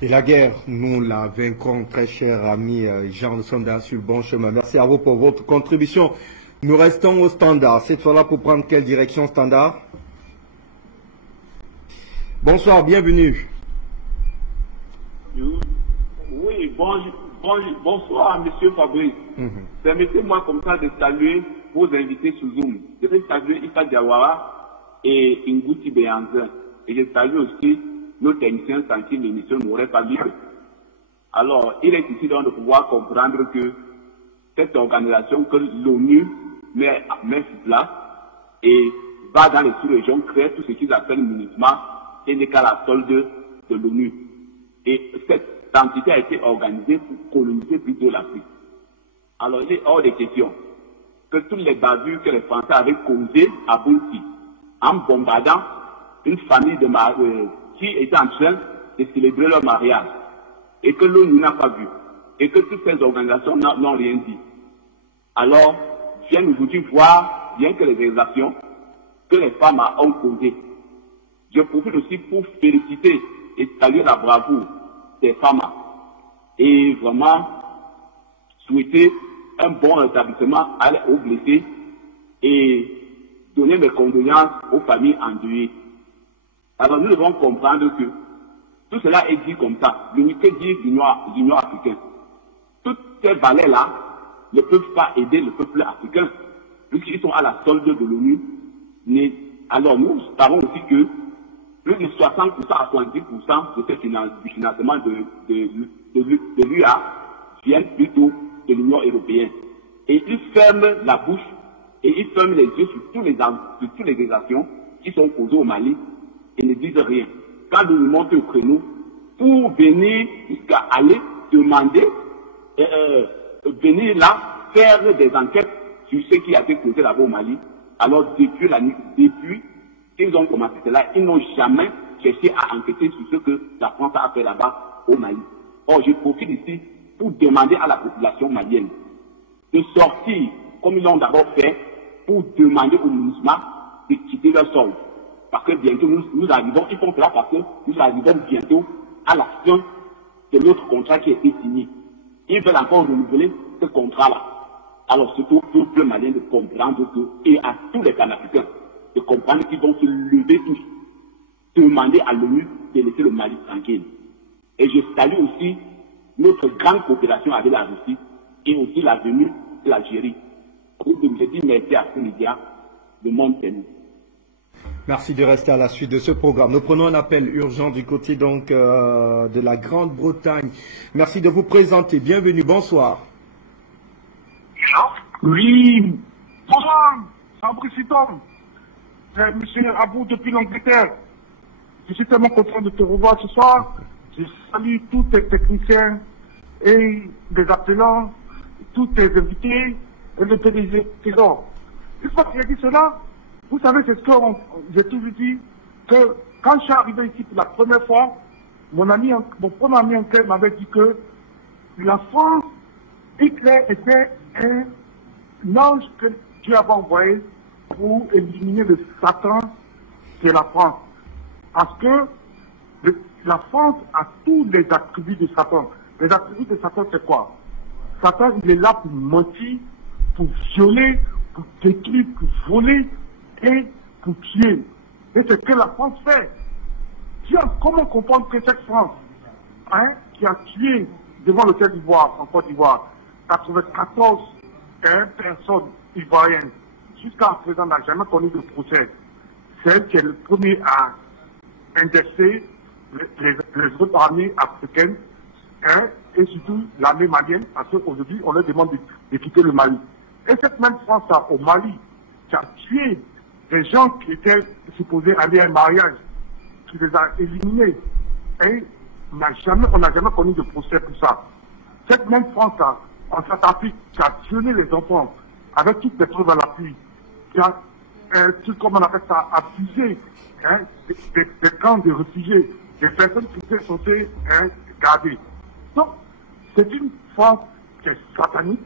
Et la guerre, nous la vaincrons, très cher ami Jean, nous sommes sur le bon chemin. Merci à vous pour votre contribution. Nous restons au standard. Cette fois-là, pour prendre quelle direction standard? Bonsoir, bienvenue. Oui, bonsoir, monsieur Fabrice. Permettez-moi comme ça de saluer vos invités sous Zoom. Je vais saluer Issa Diawara et Ngouti Béanzin. Et je salue aussi nos techniciens sans qui l'émission n'aurait pas lieu. Alors, il est ici donc de pouvoir comprendre que cette organisation que l'ONU met sur place et va dans les sous-régions créer tout ce qu'ils appellent MINUSMA et n'est qu'à la solde de l'ONU. Et cette entité a été organisée pour coloniser plutôt l'Afrique. Alors, il est hors de question que toutes les bavures que les Français avaient causées à Bounty, en bombardant une famille qui était en train de célébrer leur mariage, et que l'ONU n'a pas vu, et que toutes ces organisations n'ont rien dit. Alors, viennent aujourd'hui voir, bien que les exactions que les femmes ont causées. Je profite aussi pour féliciter et saluer la bravoure des femmes et vraiment souhaiter un bon rétablissement aux blessés et donner mes condoléances aux familles endeuillées. Alors nous devons comprendre que tout cela est dit comme ça. Que dit l'Union africaine? Toutes ces valets-là ne peuvent pas aider le peuple africain, puisqu'ils sont à la solde de l'ONU. Alors nous savons aussi que plus de 60% à 70% de ce financement de l'UA viennent plutôt de l'Union européenne. Et ils ferment la bouche et ils ferment les yeux sur toutes les actions qui sont causées au Mali et ne disent rien. Quand nous nous montons au créneau pour venir jusqu'à aller demander, venir là, faire des enquêtes sur ce qui a été causé là-bas au Mali, alors depuis qu'ils ont commencé cela, ils n'ont jamais cherché à enquêter sur ce que la France a fait là-bas au Mali. Or, je profite ici pour demander à la population malienne de sortir, comme ils l'ont d'abord fait, pour demander au MINUSMA de quitter leur sol. Parce que bientôt, nous arrivons, ils font cela parce que nous arrivons bientôt à la fin de notre contrat qui a été signé. Ils veulent encore renouveler ce contrat-là. Alors, c'est au peuple malien de comprendre que, et à tous les Panafricains, de comprendre qu'ils vont se lever tous, demander à l'ONU de laisser le Mali tranquille. Et je salue aussi notre grande coopération avec la Russie et aussi la venue de l'Algérie. Je dis merci à tous les médias, le monde est nous. Merci de rester à la suite de ce programme. Nous prenons un appel urgent du côté donc de la Grande-Bretagne. Merci de vous présenter. Bienvenue, bonsoir. Oui, bonsoir, Fabrice Tom. Monsieur Abou depuis l'Angleterre. Je suis tellement content de te revoir ce soir. Je salue tous tes techniciens et les appelants, tous tes invités et le PDG Trésor. Une fois que j'ai dit cela, vous savez, c'est ce que j'ai toujours dit, que quand je suis arrivé ici pour la première fois, mon premier ami en clair m'avait dit que la France, Hitler était un ange que Dieu avait envoyé pour éliminer le Satan de la France. Parce que la France a tous les attributs de Satan. Les attributs de Satan, c'est quoi? Satan, il est là pour mentir, pour violer, pour détruire, pour voler et pour tuer. Et c'est ce que la France fait. Comment comprendre que cette France, qui a tué devant l'hôtel d'Ivoire, en Côte d'Ivoire, 94 personnes ivoiriennes, jusqu'à présent n'a jamais connu de procès. C'est elle qui est le premier à indexer les autres armées africaines et surtout l'armée malienne, parce qu'aujourd'hui on leur demande de quitter le Mali. Et cette même France-là, au Mali, qui a tué des gens qui étaient supposés aller à un mariage, qui les a éliminés, et on n'a jamais connu de procès pour ça. Cette même France-là, en Centrafrique, qui a violé les enfants, avec toutes les preuves à l'appui, qui a, comme on appelle ça, abusé des camps de réfugiés, des personnes qui étaient censées garder. Donc, c'est une France qui est satanique,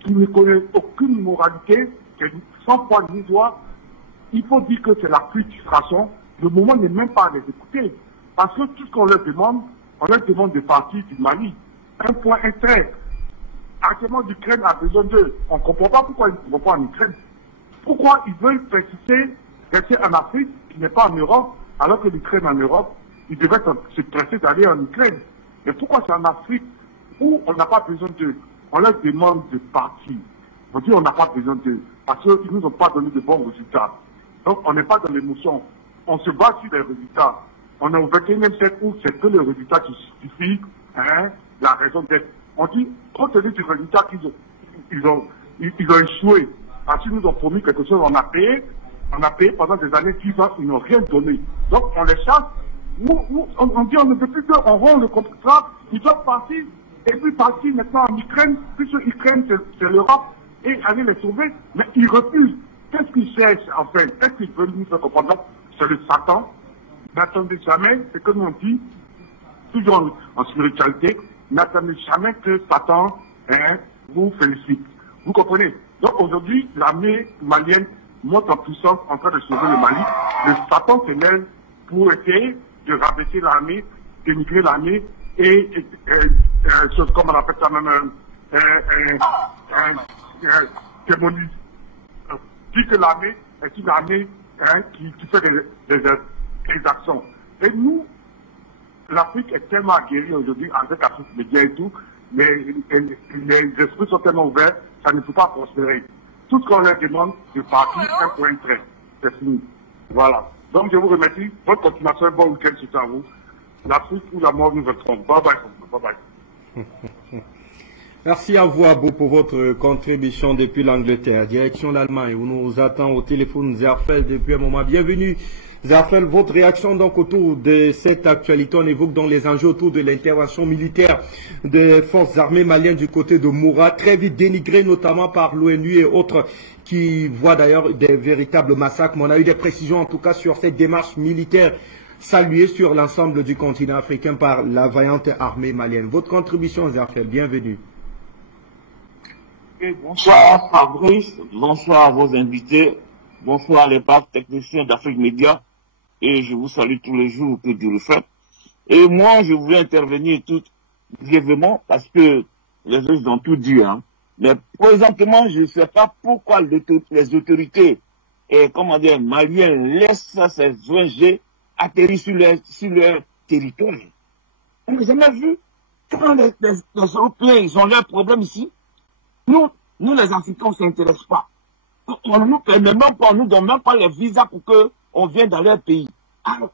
qui ne connaît aucune moralité, qui est sans foi ni loi. Il faut dire que c'est la frustration. Le moment n'est même pas à les écouter. Parce que tout ce qu'on leur demande de partir du Mali. Un point, un trait. Actuellement, l'Ukraine a besoin d'eux. On ne comprend pas pourquoi ils ne vont pas en Ukraine. Pourquoi ils veulent rester en Afrique, qui n'est pas en Europe, alors que l'Ukraine en Europe, ils devraient se presser d'aller en Ukraine. Mais pourquoi c'est en Afrique où on n'a pas besoin d'eux? On leur demande de partir. On dit on n'a pas besoin d'eux, parce qu'ils ne nous ont pas donné de bons résultats. Donc on n'est pas dans l'émotion. On se bat sur les résultats. On est au 21e siècle où c'est que les résultats qui suffisent la raison d'être. On dit, compte tenu du résultat qu'ils ont échoué, parce qu'ils nous ont promis quelque chose, on a payé pendant des années 10 ans, ils n'ont rien donné. Donc on les chasse. On dit on ne peut plus qu'on rompt le contrat, ils doivent partir, et puis partir maintenant en Ukraine, puisque l'Ukraine c'est l'Europe, et aller les sauver, mais ils refusent. Qu'est-ce qu'ils cherchent en fait? Qu'est-ce qu'ils veulent nous faire comprendre? C'est le Satan. N'attendez jamais, c'est comme on dit, toujours en spiritualité, n'attendez jamais que Satan vous félicite. Vous comprenez? Donc aujourd'hui, l'armée malienne monte en puissance en train de sauver le Mali. Le Satan se mêle pour essayer de rabaisser l'armée, dénigrer l'armée et comme on appelle ça même, démonise. Dit que l'armée est une armée qui fait des actions. Et nous, l'Afrique est tellement aguerrie aujourd'hui avec Afrique Média et tout, les esprits sont tellement ouverts, ça ne peut pas prospérer. Tout ce qu'on leur demande, c'est partir un point trait. C'est fini. Voilà. Donc je vous remercie. Bonne continuation, bon week-end sur à vous. L'Afrique ou la mort nous attendent. Bye bye. Bye bye. Merci à vous, Abou, pour votre contribution depuis l'Angleterre. Direction l'Allemagne, où nous attend au téléphone Zerfel depuis un moment. Bienvenue, Zerfel. Votre réaction donc autour de cette actualité, on évoque donc les enjeux autour de l'intervention militaire des forces armées maliennes du côté de Moura, très vite dénigrée notamment par l'ONU et autres qui voient d'ailleurs des véritables massacres. Mais on a eu des précisions en tout cas sur cette démarche militaire saluée sur l'ensemble du continent africain par la vaillante armée malienne. Votre contribution, Zerfel, bienvenue. Bonsoir Fabrice, bonsoir à vos invités, bonsoir les parcs techniciens d'Afrique Média, et je vous salue tous les jours, que Dieu le fait. Et moi, je voulais intervenir tout brièvement parce que les gens ont tout dit. Mais présentement, je ne sais pas pourquoi les autorités maliennes laissent ces ONG atterrir sur leur territoire. On n'a jamais vu. Quand les Européens, ils ont leurs problèmes ici, nous les Africains, on ne s'intéresse pas. On ne nous permet même pas, on ne nous donne même pas les visas pour qu'on vienne dans leur pays. Alors,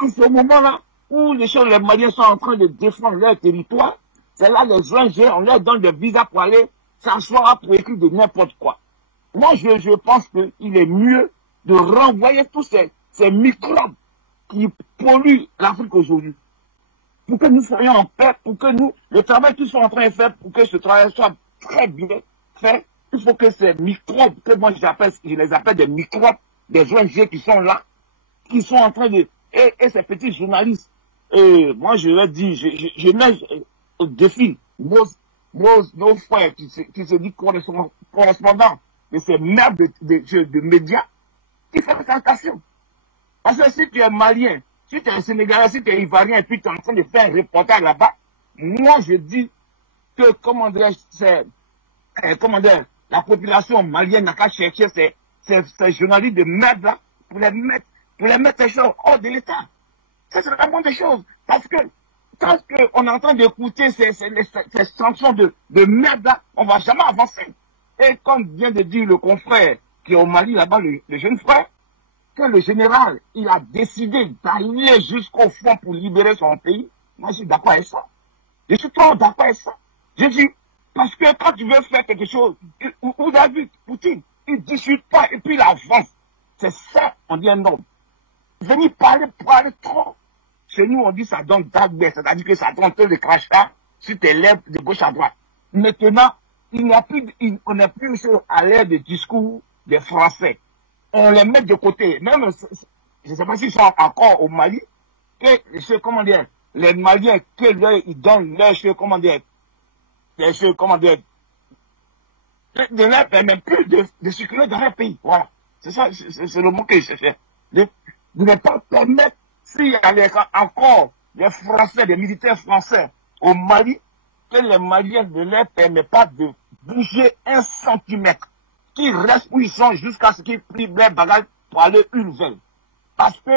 en ce moment-là, où les Maliens sont en train de défendre leur territoire, c'est là les ONG, on leur donne des visas pour aller s'asseoir pour écrire de n'importe quoi. Moi, je pense qu'il est mieux de renvoyer tous ces microbes qui polluent l'Afrique aujourd'hui. Pour que nous soyons en paix, pour que le travail qu'ils sont en train de faire, pour que ce travail soit très bien fait, il faut que ces microbes, que moi je les appelle des microbes, des ONG qui sont là, qui sont en train de... Et ces petits journalistes, moi je leur dis, je mets au défi nos frères qui se disent correspondants de ces merdes de médias, qui font attention. Parce que si tu es malien, si tu es sénégalais, si tu es ivoirien, et puis tu es en train de faire un reportage là-bas, moi je dis que, la population malienne n'a qu'à chercher ces journalistes de merde là pour les mettre les choses hors de l'État. Ça, c'est la bonne des choses. Parce que, quand on est en train d'écouter ces sanctions de merde là, on va jamais avancer. Et comme vient de dire le confrère qui est au Mali là-bas, le jeune frère, que le général, il a décidé d'aller jusqu'au fond pour libérer son pays, moi je suis d'accord avec ça. Je suis trop d'accord avec ça. Je dis, parce que quand tu veux faire quelque chose, vous avez vu, Poutine, il ne discute pas et puis il avance. C'est ça, on dit un homme. Venir parler trop. Chez nous, on dit ça donne d'agber, c'est-à-dire que ça donne le crachat sur tes lèvres de gauche à droite. Maintenant, on n'est plus à l'ère des discours des Français. On les met de côté. Même, je ne sais pas s'ils sont encore au Mali, que, les Maliens, ils donnent leur ne leur permet plus de circuler dans leur pays. Voilà. C'est ça, c'est le mot que je cherchais. De ne pas permettre, s'il y a encore des Français, des militaires français au Mali, que les Maliens ne leur permettent pas de bouger 1 centimètre. Qu'ils restent où ils sont jusqu'à ce qu'ils prient leurs bagages pour aller une veille. Parce que,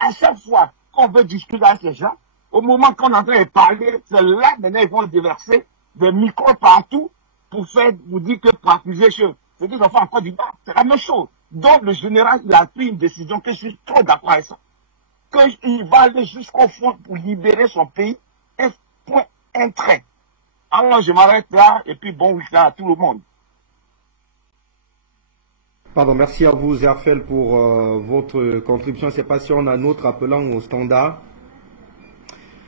à chaque fois qu'on veut discuter avec les gens, au moment qu'on est en train de parler, c'est là, maintenant, ils vont déverser des micros partout pour dire que pour accuser ceux. C'est qu'ils ont fait encore du bas. C'est la même chose. Donc, le général, il a pris une décision que je suis trop d'accord avec ça. Qu'il va aller jusqu'au fond pour libérer son pays. Et point. un train. Alors je m'arrête là et puis bon week-end à tout le monde. Pardon, merci à vous Zerfel pour votre contribution. C'est pas si on a un autre appelant au standard.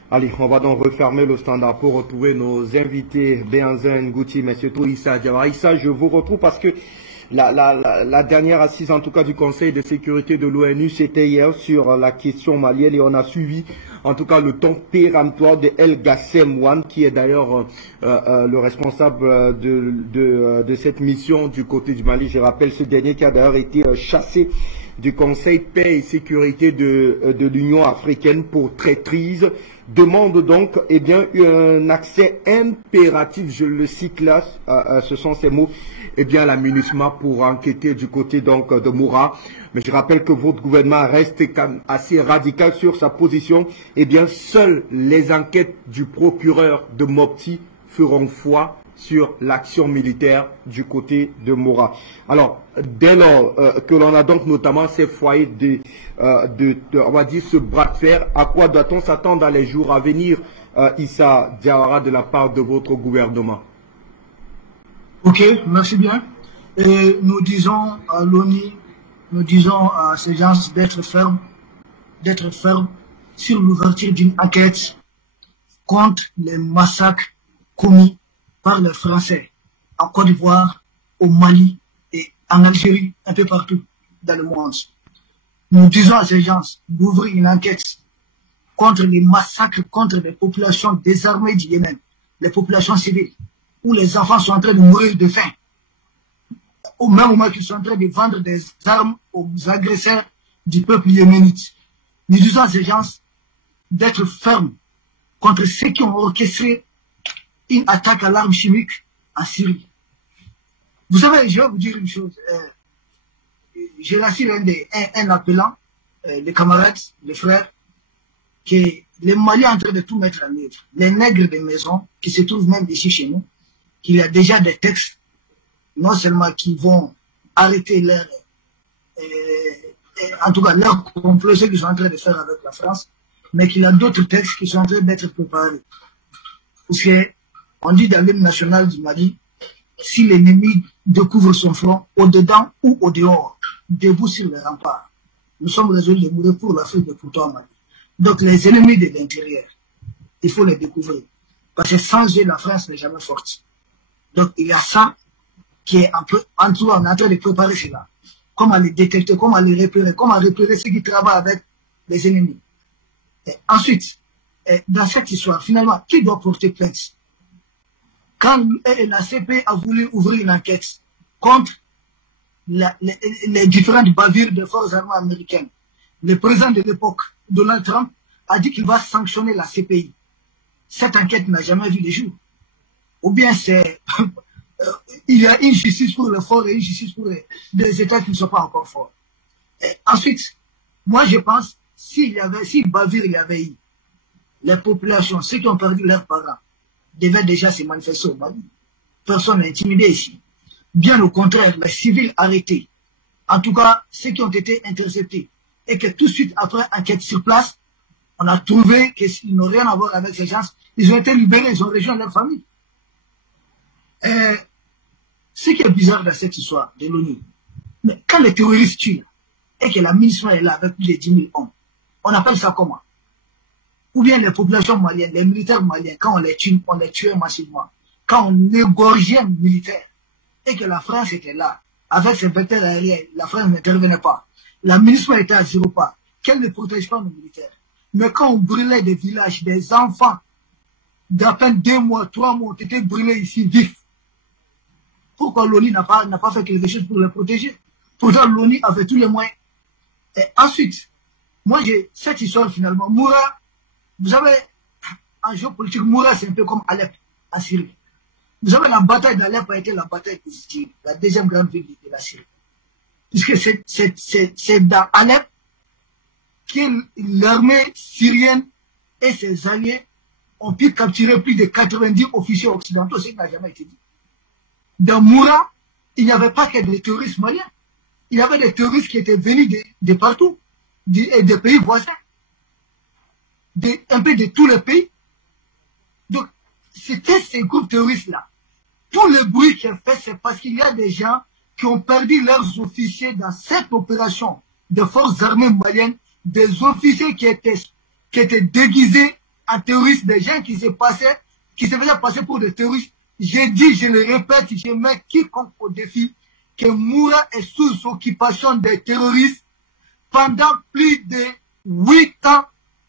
Allez, on va donc refermer le standard pour retrouver nos invités Béanzin Ngouti, mais surtout Issa Diawara. Issa, je vous retrouve parce que la dernière assise, en tout cas, du Conseil de sécurité de l'ONU, c'était hier sur la question malienne et on a suivi, en tout cas, le ton péremptoire de El Gassem Wan, qui est d'ailleurs le responsable de cette mission du côté du Mali. Je rappelle ce dernier qui a d'ailleurs été chassé du Conseil paix et sécurité de l'Union africaine pour traîtrise, demande donc un accès impératif, je le cite là, ce sont ces mots, à la MINUSMA pour enquêter du côté donc de Moura. Mais je rappelle que votre gouvernement reste quand même assez radical sur sa position. Seules les enquêtes du procureur de Mopti feront foi sur l'action militaire du côté de Moura. Alors, dès lors que l'on a donc notamment ces foyers on va dire ce bras de fer, à quoi doit-on s'attendre dans les jours à venir, Issa Diawara, de la part de votre gouvernement? Ok, merci bien. Et nous disons à l'ONU, nous disons à ces gens d'être fermes sur l'ouverture d'une enquête contre les massacres commis par les Français en Côte d'Ivoire, au Mali et en Algérie, un peu partout dans le monde. Nous disons à ces gens d'ouvrir une enquête contre les massacres contre les populations désarmées du Yémen, les populations civiles, où les enfants sont en train de mourir de faim, au même moment qu'ils sont en train de vendre des armes aux agresseurs du peuple yéménite. Nous disons à ces gens d'être fermes contre ceux qui ont orchestré une attaque à l'arme chimique en Syrie. Vous savez, je vais vous dire une chose. J'ai reçu un appelant, les camarades, les frères, que les Maliens sont en train de tout mettre en œuvre. Les nègres des maisons, qui se trouvent même ici chez nous, qu'il y a déjà des textes, non seulement qui vont arrêter leur, en tout cas leur complot, ce qu'ils sont en train de faire avec la France, mais qu'il y a d'autres textes qui sont en train d'être préparés. Parce que, on dit dans l'hymne national du Mali, si l'ennemi découvre son front, au-dedans ou au-dehors, debout sur les remparts, nous sommes résolus de mourir pour l'Afrique et pour toi, Mali. Donc les ennemis de l'intérieur, il faut les découvrir. Parce que sans eux, la France n'est jamais forte. Donc il y a ça qui est un peu, en tout cas, on est en train de préparer cela. Comment les détecter, comment les repérer, comment repérer ceux qui travaillent avec les ennemis. Et ensuite, dans cette histoire, finalement, qui doit porter plainte? Quand la CP a voulu ouvrir une enquête contre les différentes bavures des forces armées américaines, le président de l'époque, Donald Trump, a dit qu'il va sanctionner la CPI. Cette enquête n'a jamais vu le jour. Ou bien c'est il y a une justice pour les forts et une justice pour les États qui ne sont pas encore forts. Et ensuite, moi je pense, si bavure il y avait eu, les populations, ceux qui ont perdu leurs parents, devaient déjà se manifester au Mali. Personne n'est intimidé ici. Bien au contraire, les civils arrêtés, en tout cas ceux qui ont été interceptés, et que tout de suite après enquête sur place, on a trouvé qu'ils n'ont rien à voir avec ces gens, ils ont été libérés, ils ont rejoint leur famille. Ce qui est bizarre dans cette histoire de l'ONU, mais quand les terroristes tuent, et que la MINUSMA est là avec plus de 10 000 hommes, on appelle ça comment? Ou bien les populations maliennes, les militaires maliens, quand on les tuait massivement, quand on égorgeait un militaire, et que la France était là, avec ses vecteurs aériens, la France n'intervenait pas. La MINUSMA était à 0 pas, qu'elle ne protège pas nos militaires. Mais quand on brûlait des villages, des enfants d'à peine 2 mois, 3 mois ont été brûlés ici vifs, pourquoi l'ONU n'a pas fait quelque chose pour les protéger? Pourtant l'ONU avait tous les moyens. Et ensuite, moi j'ai cette histoire finalement, Moura, vous savez, en géopolitique, Moura c'est un peu comme Alep, en Syrie. Vous savez, la bataille d'Alep a été la bataille décisive, la deuxième grande ville de la Syrie. Puisque c'est dans Alep que l'armée syrienne et ses alliés ont pu capturer plus de 90 officiers occidentaux, ce qui n'a jamais été dit. Dans Moura, il n'y avait pas que des terroristes maliens. Il y avait des terroristes qui étaient venus de partout, des pays voisins, un peu de tous les pays. Donc, c'était ces groupes terroristes-là. Tout le bruit qui est fait, c'est parce qu'il y a des gens qui ont perdu leurs officiers dans cette opération de forces armées maliennes, des officiers qui étaient déguisés en terroristes, des gens qui se faisaient passer pour des terroristes. J'ai dit, je le répète, je mets quiconque au défi, que Moura est sous occupation des terroristes pendant plus de 8 ans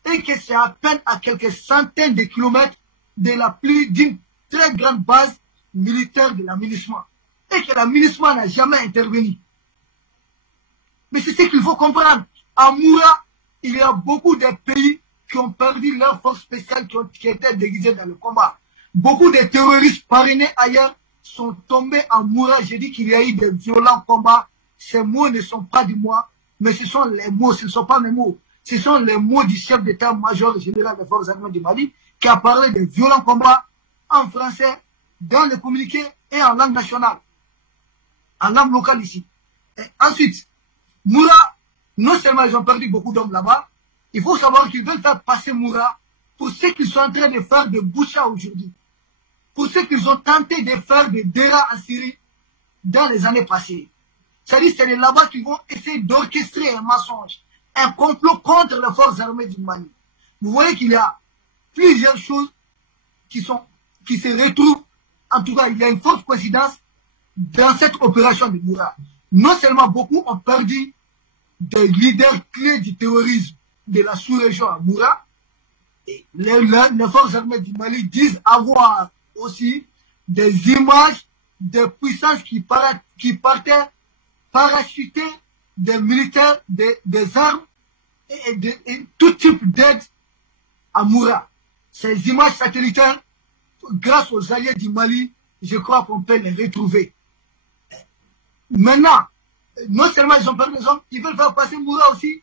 et que c'est à peine à quelques centaines de kilomètres d'une très grande base militaire de la MINUSMA. Et que la MINUSMA n'a jamais intervenu. Mais c'est ce qu'il faut comprendre. À Moura, il y a beaucoup de pays qui ont perdu leurs forces spéciales qui étaient déguisées dans le combat. Beaucoup de terroristes parrainés ailleurs sont tombés à Moura. J'ai dit qu'il y a eu de violents combats. Ces mots ne sont pas du moi, mais ce sont les mots, ce ne sont pas mes mots. Ce sont les mots du chef d'état-major général des forces armées du Mali qui a parlé de violents combats en français, dans le communiqué et en langue nationale, en langue locale ici. Et ensuite, Moura, non seulement ils ont perdu beaucoup d'hommes là-bas, il faut savoir qu'ils veulent faire passer Moura pour ce qu'ils sont en train de faire de Boucha aujourd'hui, pour ce qu'ils ont tenté de faire de Dera en Syrie dans les années passées. C'est-à-dire que c'est là-bas qu'ils vont essayer d'orchestrer un mensonge, un complot contre les forces armées du Mali. Vous voyez qu'il y a plusieurs choses qui se retrouvent. En tout cas, il y a une forte coïncidence dans cette opération de Moura. Non seulement beaucoup ont perdu des leaders clés du terrorisme de la sous-région à Moura, et les forces armées du Mali disent avoir aussi des images de puissances qui partaient parachuter des militaires, des armes et tout type d'aide à Moura. Ces images satellitaires, grâce aux alliés du Mali, je crois qu'on peut les retrouver. Maintenant, non seulement ils ont perdu les hommes, ils veulent faire passer Moura aussi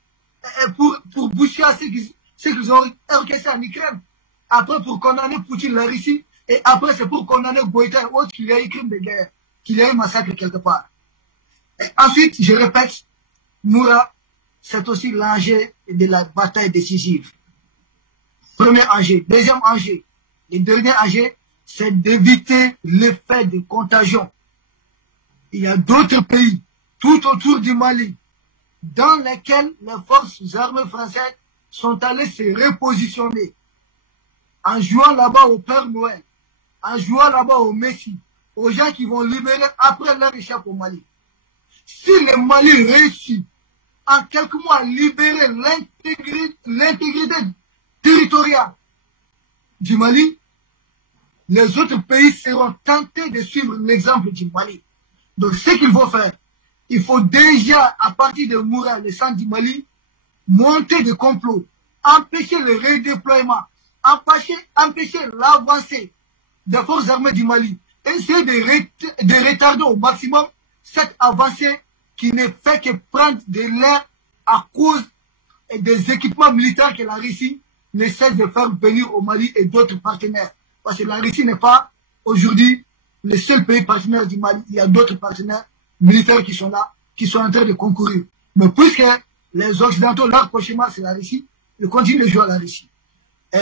pour boucher ce qu'ils ont orchestré en Ukraine. Après, pour condamner Poutine, la Russie, et après, c'est pour condamner Goïta et autres qu'il y a eu crime de guerre, qu'il y a eu massacre quelque part. Et ensuite, je répète, Moura, c'est aussi l'enjeu de la bataille décisive. Premier enjeu. Deuxième enjeu. Le dernier enjeu, c'est d'éviter l'effet de contagion. Il y a d'autres pays, tout autour du Mali, dans lesquels les forces armées françaises sont allées se repositionner, en jouant là-bas au Père Noël, en jouant là-bas au Messie, aux gens qui vont libérer après leur échappe au Mali. Si le Mali réussit en quelques mois à libérer l'intégrité territoriale du Mali, les autres pays seront tentés de suivre l'exemple du Mali. Donc ce qu'il faut faire, il faut déjà, à partir de Moura, le centre du Mali, monter des complots, empêcher le redéploiement, empêcher l'avancée des forces armées du Mali, essayer de retarder au maximum cette avancée qui ne fait que prendre de l'air à cause des équipements militaires que la Russie ne cesse de faire venir au Mali et d'autres partenaires. Parce que la Russie n'est pas aujourd'hui le seul pays partenaire du Mali. Il y a d'autres partenaires militaires qui sont là, qui sont en train de concourir. Mais puisque les Occidentaux, leur cauchemar, c'est la Russie, ils continuent de jouer à la Russie. Et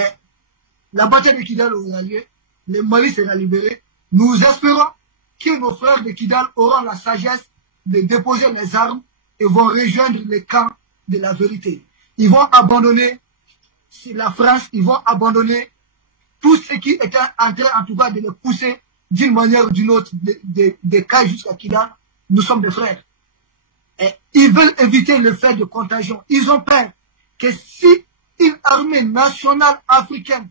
la bataille de Kidal aura lieu, le Mali sera libéré. Nous espérons que nos frères de Kidal auront la sagesse de déposer les armes et vont rejoindre le camp de la vérité. Ils vont abandonner la France, ils vont abandonner tout ce qui était en train, en tout cas, de les pousser d'une manière ou d'une autre, de cas jusqu'à Kidal. Nous sommes des frères. Et ils veulent éviter le fait de contagion. Ils ont peur que si une armée nationale africaine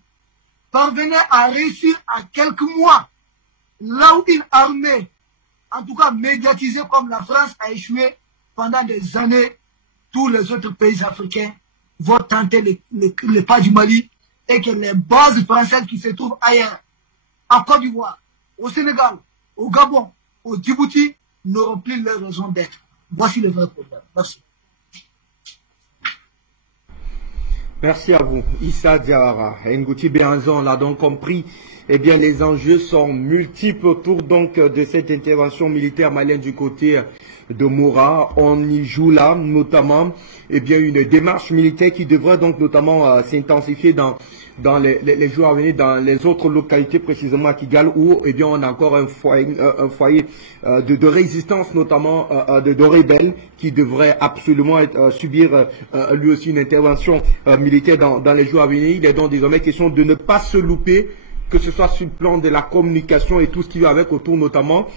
parvenait à réussir à quelques mois, là où une armée, en tout cas médiatisée comme la France, a échoué pendant des années, tous les autres pays africains vont tenter le pas du Mali et que les bases françaises qui se trouvent ailleurs, en Côte d'Ivoire, au Sénégal, au Gabon, au Djibouti, n'auront plus leur raison d'être. Voici le vrai problème. Merci. Merci à vous, Issa Diawara. Ngouti Béhanzon l'a donc compris. Eh bien, les enjeux sont multiples autour donc de cette intervention militaire malienne du côté de Moura. On y joue là, notamment, une démarche militaire qui devrait donc notamment s'intensifier dans les jours à venir, dans les autres localités, précisément à Kigali, où on a encore un foyer de résistance, notamment de rebelles, qui devrait absolument subir lui aussi une intervention militaire dans les jours à venir. Il est donc désormais question de ne pas se louper, que ce soit sur le plan de la communication et tout ce qui va avec autour, notamment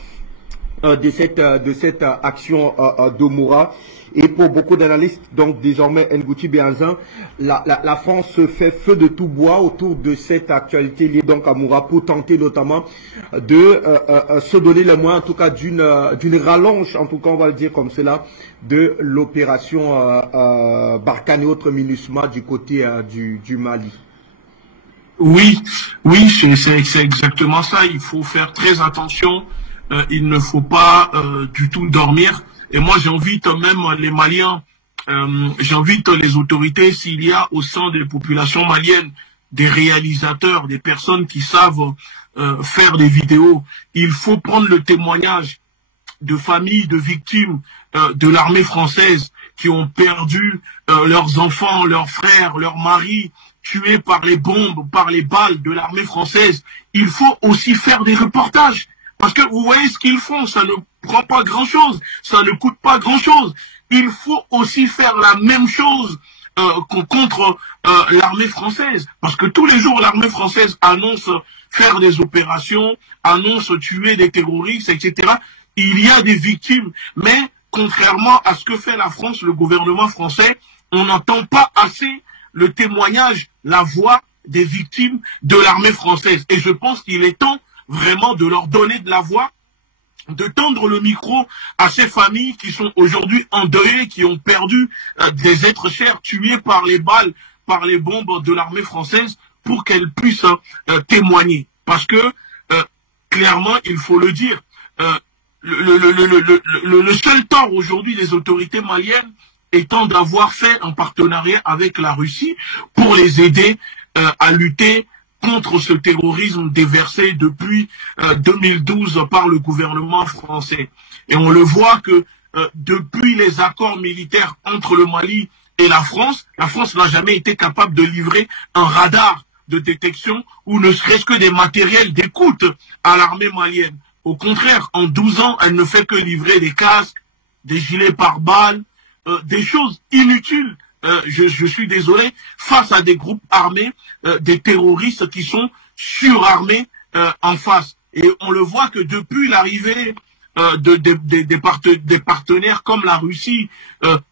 de cette action de Moura. Et pour beaucoup d'analystes, donc désormais Ngouti Béhanzin, la France fait feu de tout bois autour de cette actualité liée donc à Moura pour tenter notamment de se donner les moyens, en tout cas d'une rallonge, en tout cas on va le dire comme cela, de l'opération Barkhane et autres MINUSMA du côté du Mali. Oui, c'est exactement ça. Il faut faire très attention. Il ne faut pas du tout dormir. Et moi, j'invite même les Maliens, j'invite les autorités, s'il y a au sein des populations maliennes des réalisateurs, des personnes qui savent faire des vidéos, il faut prendre le témoignage de familles, de victimes de l'armée française qui ont perdu leurs enfants, leurs frères, leurs maris, tués par les bombes, par les balles de l'armée française. Il faut aussi faire des reportages. Parce que vous voyez ce qu'ils font, ça ne prend pas grand-chose, ça ne coûte pas grand-chose. Il faut aussi faire la même chose contre l'armée française. Parce que tous les jours, l'armée française annonce faire des opérations, annonce tuer des terroristes, etc. Il y a des victimes. Mais contrairement à ce que fait la France, le gouvernement français, on n'entend pas assez le témoignage, la voix des victimes de l'armée française. Et je pense qu'il est temps vraiment de leur donner de la voix, de tendre le micro à ces familles qui sont aujourd'hui endeuillées, qui ont perdu des êtres chers, tués par les balles, par les bombes de l'armée française, pour qu'elles puissent témoigner. Parce que, clairement, il faut le dire, le seul tort aujourd'hui des autorités maliennes étant d'avoir fait un partenariat avec la Russie pour les aider à lutter contre ce terrorisme déversé depuis 2012 par le gouvernement français. Et on le voit que depuis les accords militaires entre le Mali et la France n'a jamais été capable de livrer un radar de détection ou ne serait-ce que des matériels d'écoute à l'armée malienne. Au contraire, en 12 ans, elle ne fait que livrer des casques, des gilets pare-balles, des choses inutiles. Je suis désolé, face à des groupes armés, des terroristes qui sont surarmés en face. Et on le voit que depuis l'arrivée des partenaires comme la Russie,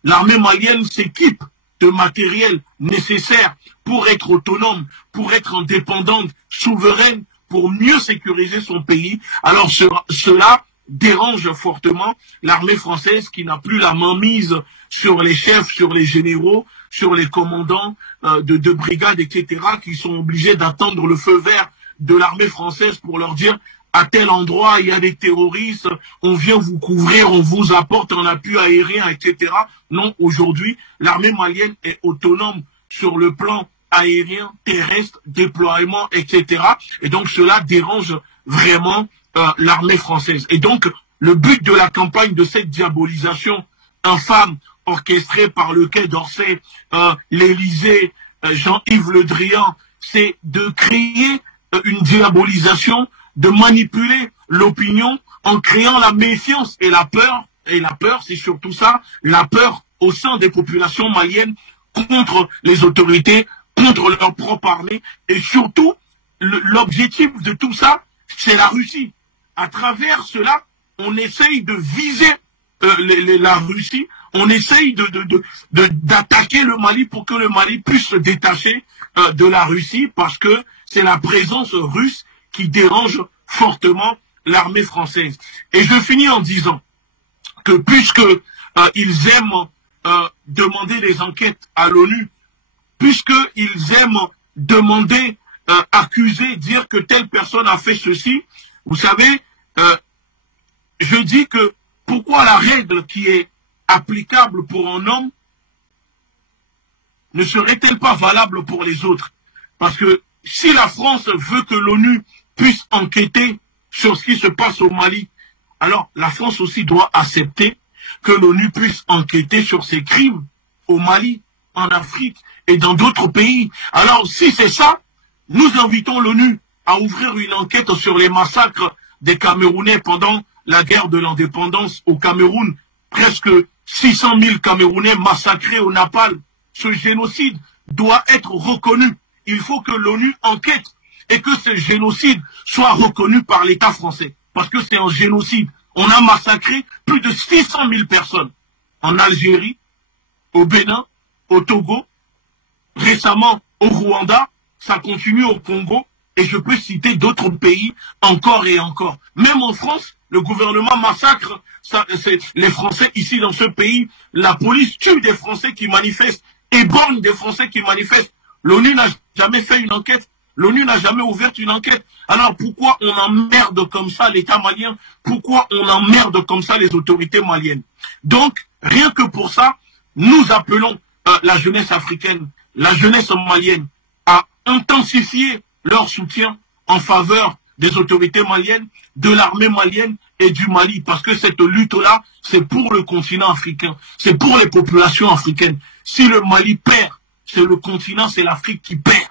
l'armée malienne s'équipe de matériel nécessaire pour être autonome, pour être indépendante, souveraine, pour mieux sécuriser son pays. Alors cela dérange fortement l'armée française qui n'a plus la main mise sur les chefs, sur les généraux, sur les commandants de brigades, etc., qui sont obligés d'attendre le feu vert de l'armée française pour leur dire à tel endroit il y a des terroristes, on vient vous couvrir, on vous apporte un appui aérien, etc. Non, aujourd'hui, l'armée malienne est autonome sur le plan aérien, terrestre, déploiement, etc. Et donc cela dérange vraiment l'armée française. Et donc le but de la campagne de cette diabolisation infâme orchestrée par le Quai d'Orsay, l'Élysée, Jean-Yves Le Drian, c'est de créer une diabolisation, de manipuler l'opinion en créant la méfiance et la peur. Et la peur, c'est surtout ça, la peur au sein des populations maliennes contre les autorités, contre leur propre armée. Et surtout, l'objectif de tout ça, c'est la Russie. À travers cela, on essaye de viser la Russie, on essaye d'attaquer le Mali pour que le Mali puisse se détacher de la Russie, parce que c'est la présence russe qui dérange fortement l'armée française. Et je finis en disant que puisque ils aiment demander des enquêtes à l'ONU, puisqu'ils aiment demander, accuser, dire que telle personne a fait ceci, vous savez, je dis que pourquoi la règle qui est applicable pour un homme ne serait-elle pas valable pour les autres? Parce que si la France veut que l'ONU puisse enquêter sur ce qui se passe au Mali, alors la France aussi doit accepter que l'ONU puisse enquêter sur ces crimes au Mali, en Afrique et dans d'autres pays. Alors, si c'est ça, nous invitons l'ONU à ouvrir une enquête sur les massacres des Camerounais pendant la guerre de l'indépendance au Cameroun. Presque 600 000 Camerounais massacrés au napalm. Ce génocide doit être reconnu. Il faut que l'ONU enquête et que ce génocide soit reconnu par l'État français. Parce que c'est un génocide. On a massacré plus de 600 000 personnes en Algérie, au Bénin, au Togo, récemment au Rwanda, ça continue au Congo, et je peux citer d'autres pays encore et encore. Même en France, le gouvernement massacre les Français ici dans ce pays. La police tue des Français qui manifestent, éborgne des Français qui manifestent. L'ONU n'a jamais fait une enquête. L'ONU n'a jamais ouvert une enquête. Alors pourquoi on emmerde comme ça l'État malien? Pourquoi on emmerde comme ça les autorités maliennes? Donc, rien que pour ça, nous appelons la jeunesse africaine, la jeunesse malienne à intensifier leur soutien en faveur des autorités maliennes, de l'armée malienne et du Mali. Parce que cette lutte-là, c'est pour le continent africain, c'est pour les populations africaines. Si le Mali perd, c'est le continent, c'est l'Afrique qui perd.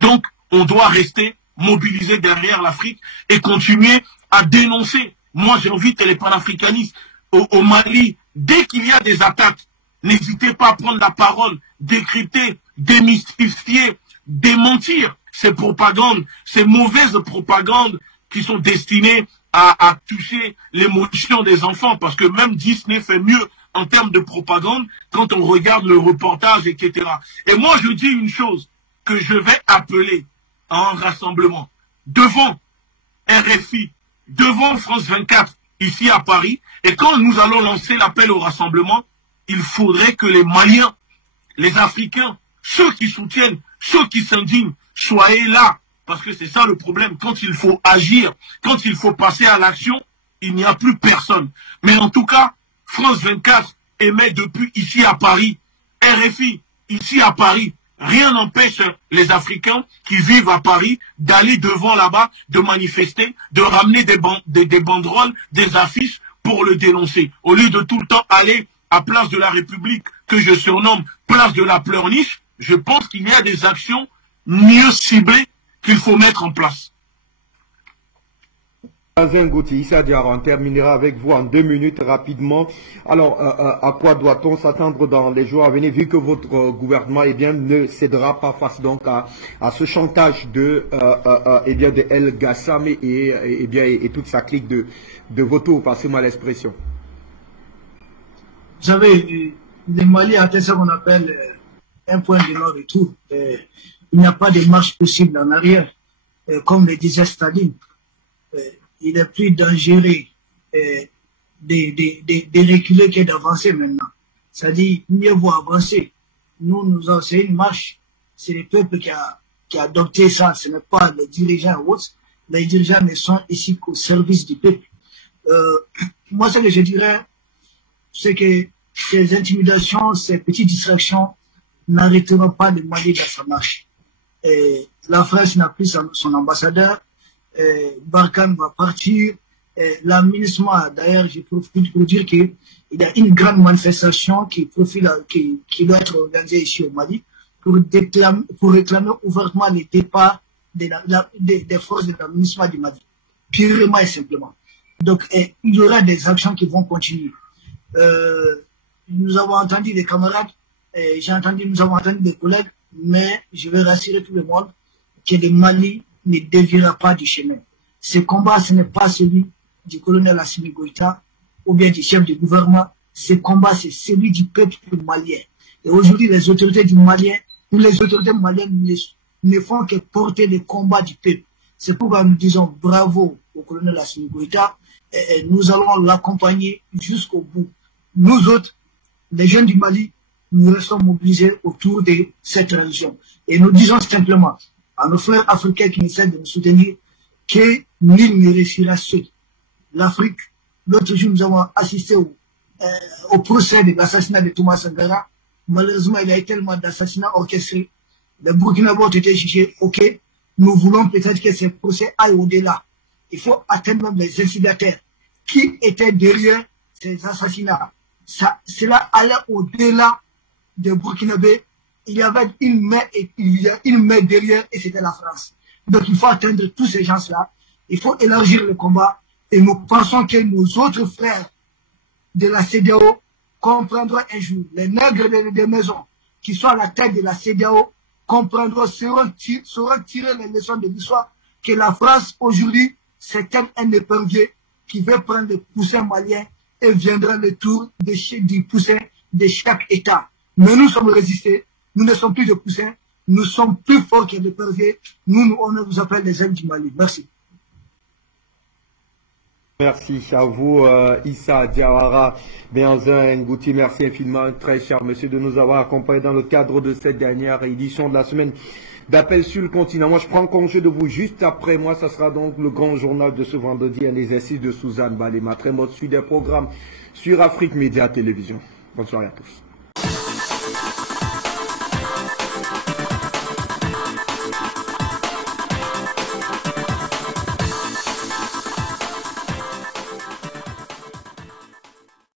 Donc, on doit rester mobilisé derrière l'Afrique et continuer à dénoncer. Moi, j'invite les panafricanistes au Mali, dès qu'il y a des attaques, n'hésitez pas à prendre la parole, décrypter, démystifier, démentir ces propagandes, ces mauvaises propagandes qui sont destinées à toucher l'émotion des enfants. Parce que même Disney fait mieux en termes de propagande quand on regarde le reportage, etc. Et moi, je dis une chose que je vais appeler à un rassemblement devant RFI, devant France 24, ici à Paris. Et quand nous allons lancer l'appel au rassemblement, il faudrait que les Maliens, les Africains, ceux qui soutiennent, ceux qui s'indignent, soient là. Parce que c'est ça le problème. Quand il faut agir, quand il faut passer à l'action, il n'y a plus personne. Mais en tout cas, France 24 émet depuis ici à Paris, RFI ici à Paris. Rien n'empêche les Africains qui vivent à Paris d'aller devant là-bas, de manifester, de ramener des banderoles, des affiches pour le dénoncer. Au lieu de tout le temps aller à Place de la République, que je surnomme Place de la Pleurniche, je pense qu'il y a des actions mieux ciblées qu'il faut mettre en place. On terminera avec vous en 2 minutes rapidement. Alors, à quoi doit-on s'attendre dans les jours à venir, vu que votre gouvernement ne cédera pas face donc à ce chantage de El Gassam et toute sa clique de vautours, passez-moi l'expression. Vous savez, le Mali a atteint ce qu'on appelle un point de non-retour. Il n'y a pas de marche possible en arrière. Comme le disait Staline, il est plus dangereux de reculer que d'avancer maintenant. C'est-à-dire, mieux vaut avancer. C'est une marche. C'est le peuple qui a adopté ça. Ce n'est pas les dirigeants ou autres. Les dirigeants ne sont ici qu'au service du peuple. Moi, ce que je dirais, c'est que ces intimidations, ces petites distractions n'arrêteront pas le Mali dans sa marche. La France n'a plus son ambassadeur. Barkhane va partir. La MINUSMA, d'ailleurs, je profite pour dire qu'il y a une grande manifestation qui doit être organisée ici au Mali pour réclamer ouvertement le départ des forces de la MINUSMA du Mali. Purement et simplement. Donc, il y aura des actions qui vont continuer. Nous avons entendu des camarades, nous avons entendu des collègues, mais je vais rassurer tout le monde que le Mali ne déviera pas du chemin. Ce combat, ce n'est pas celui du colonel Assimi Goïta ou bien du chef du gouvernement. Ce combat, c'est celui du peuple malien. Et aujourd'hui, les autorités maliennes ne font que porter le combat du peuple. C'est pourquoi nous disons bravo au colonel Assimi Goïta et nous allons l'accompagner jusqu'au bout. Nous autres, les jeunes du Mali, nous restons mobilisés autour de cette transition. Et nous disons simplement à nos frères africains qui essaient de nous soutenir que nul ne réussira seul. L'Afrique, l'autre jour, nous avons assisté au procès de l'assassinat de Thomas Sankara. Malheureusement, il y a eu tellement d'assassinats orchestrés. Les Burkinabés ont été jugés. Ok, nous voulons peut-être que ce procès aille au-delà. Il faut atteindre même les instigateurs qui étaient derrière ces assassinats. cela allait au-delà des Burkinabés. Il y avait une main derrière et c'était la France. Donc il faut atteindre tous ces gens-là. Il faut élargir le combat. Et nous pensons que nos autres frères de la CEDEAO comprendront un jour. Les nègres des maisons qui sont à la tête de la CEDEAO comprendront, sauront tirer les leçons de l'histoire que la France aujourd'hui, c'est un épervier qui veut prendre le poussin malien et viendra le tour du poussin de chaque État. Mais nous sommes résistés. Nous ne sommes plus de poussins. Nous sommes plus forts que l'épervier. Nous, on nous appelle les ailes du Mali. Merci. Merci à vous, Issa Diawara, Benzin Ngouti. Merci infiniment, très cher monsieur, de nous avoir accompagnés dans le cadre de cette dernière édition de la semaine d'appel sur le continent. Moi, je prends congé de vous juste après moi. Ça sera donc le grand journal de ce vendredi, un exercice de Suzanne Balema. Très mode suite des programmes sur Afrique Média Télévision. Bonne soirée à tous.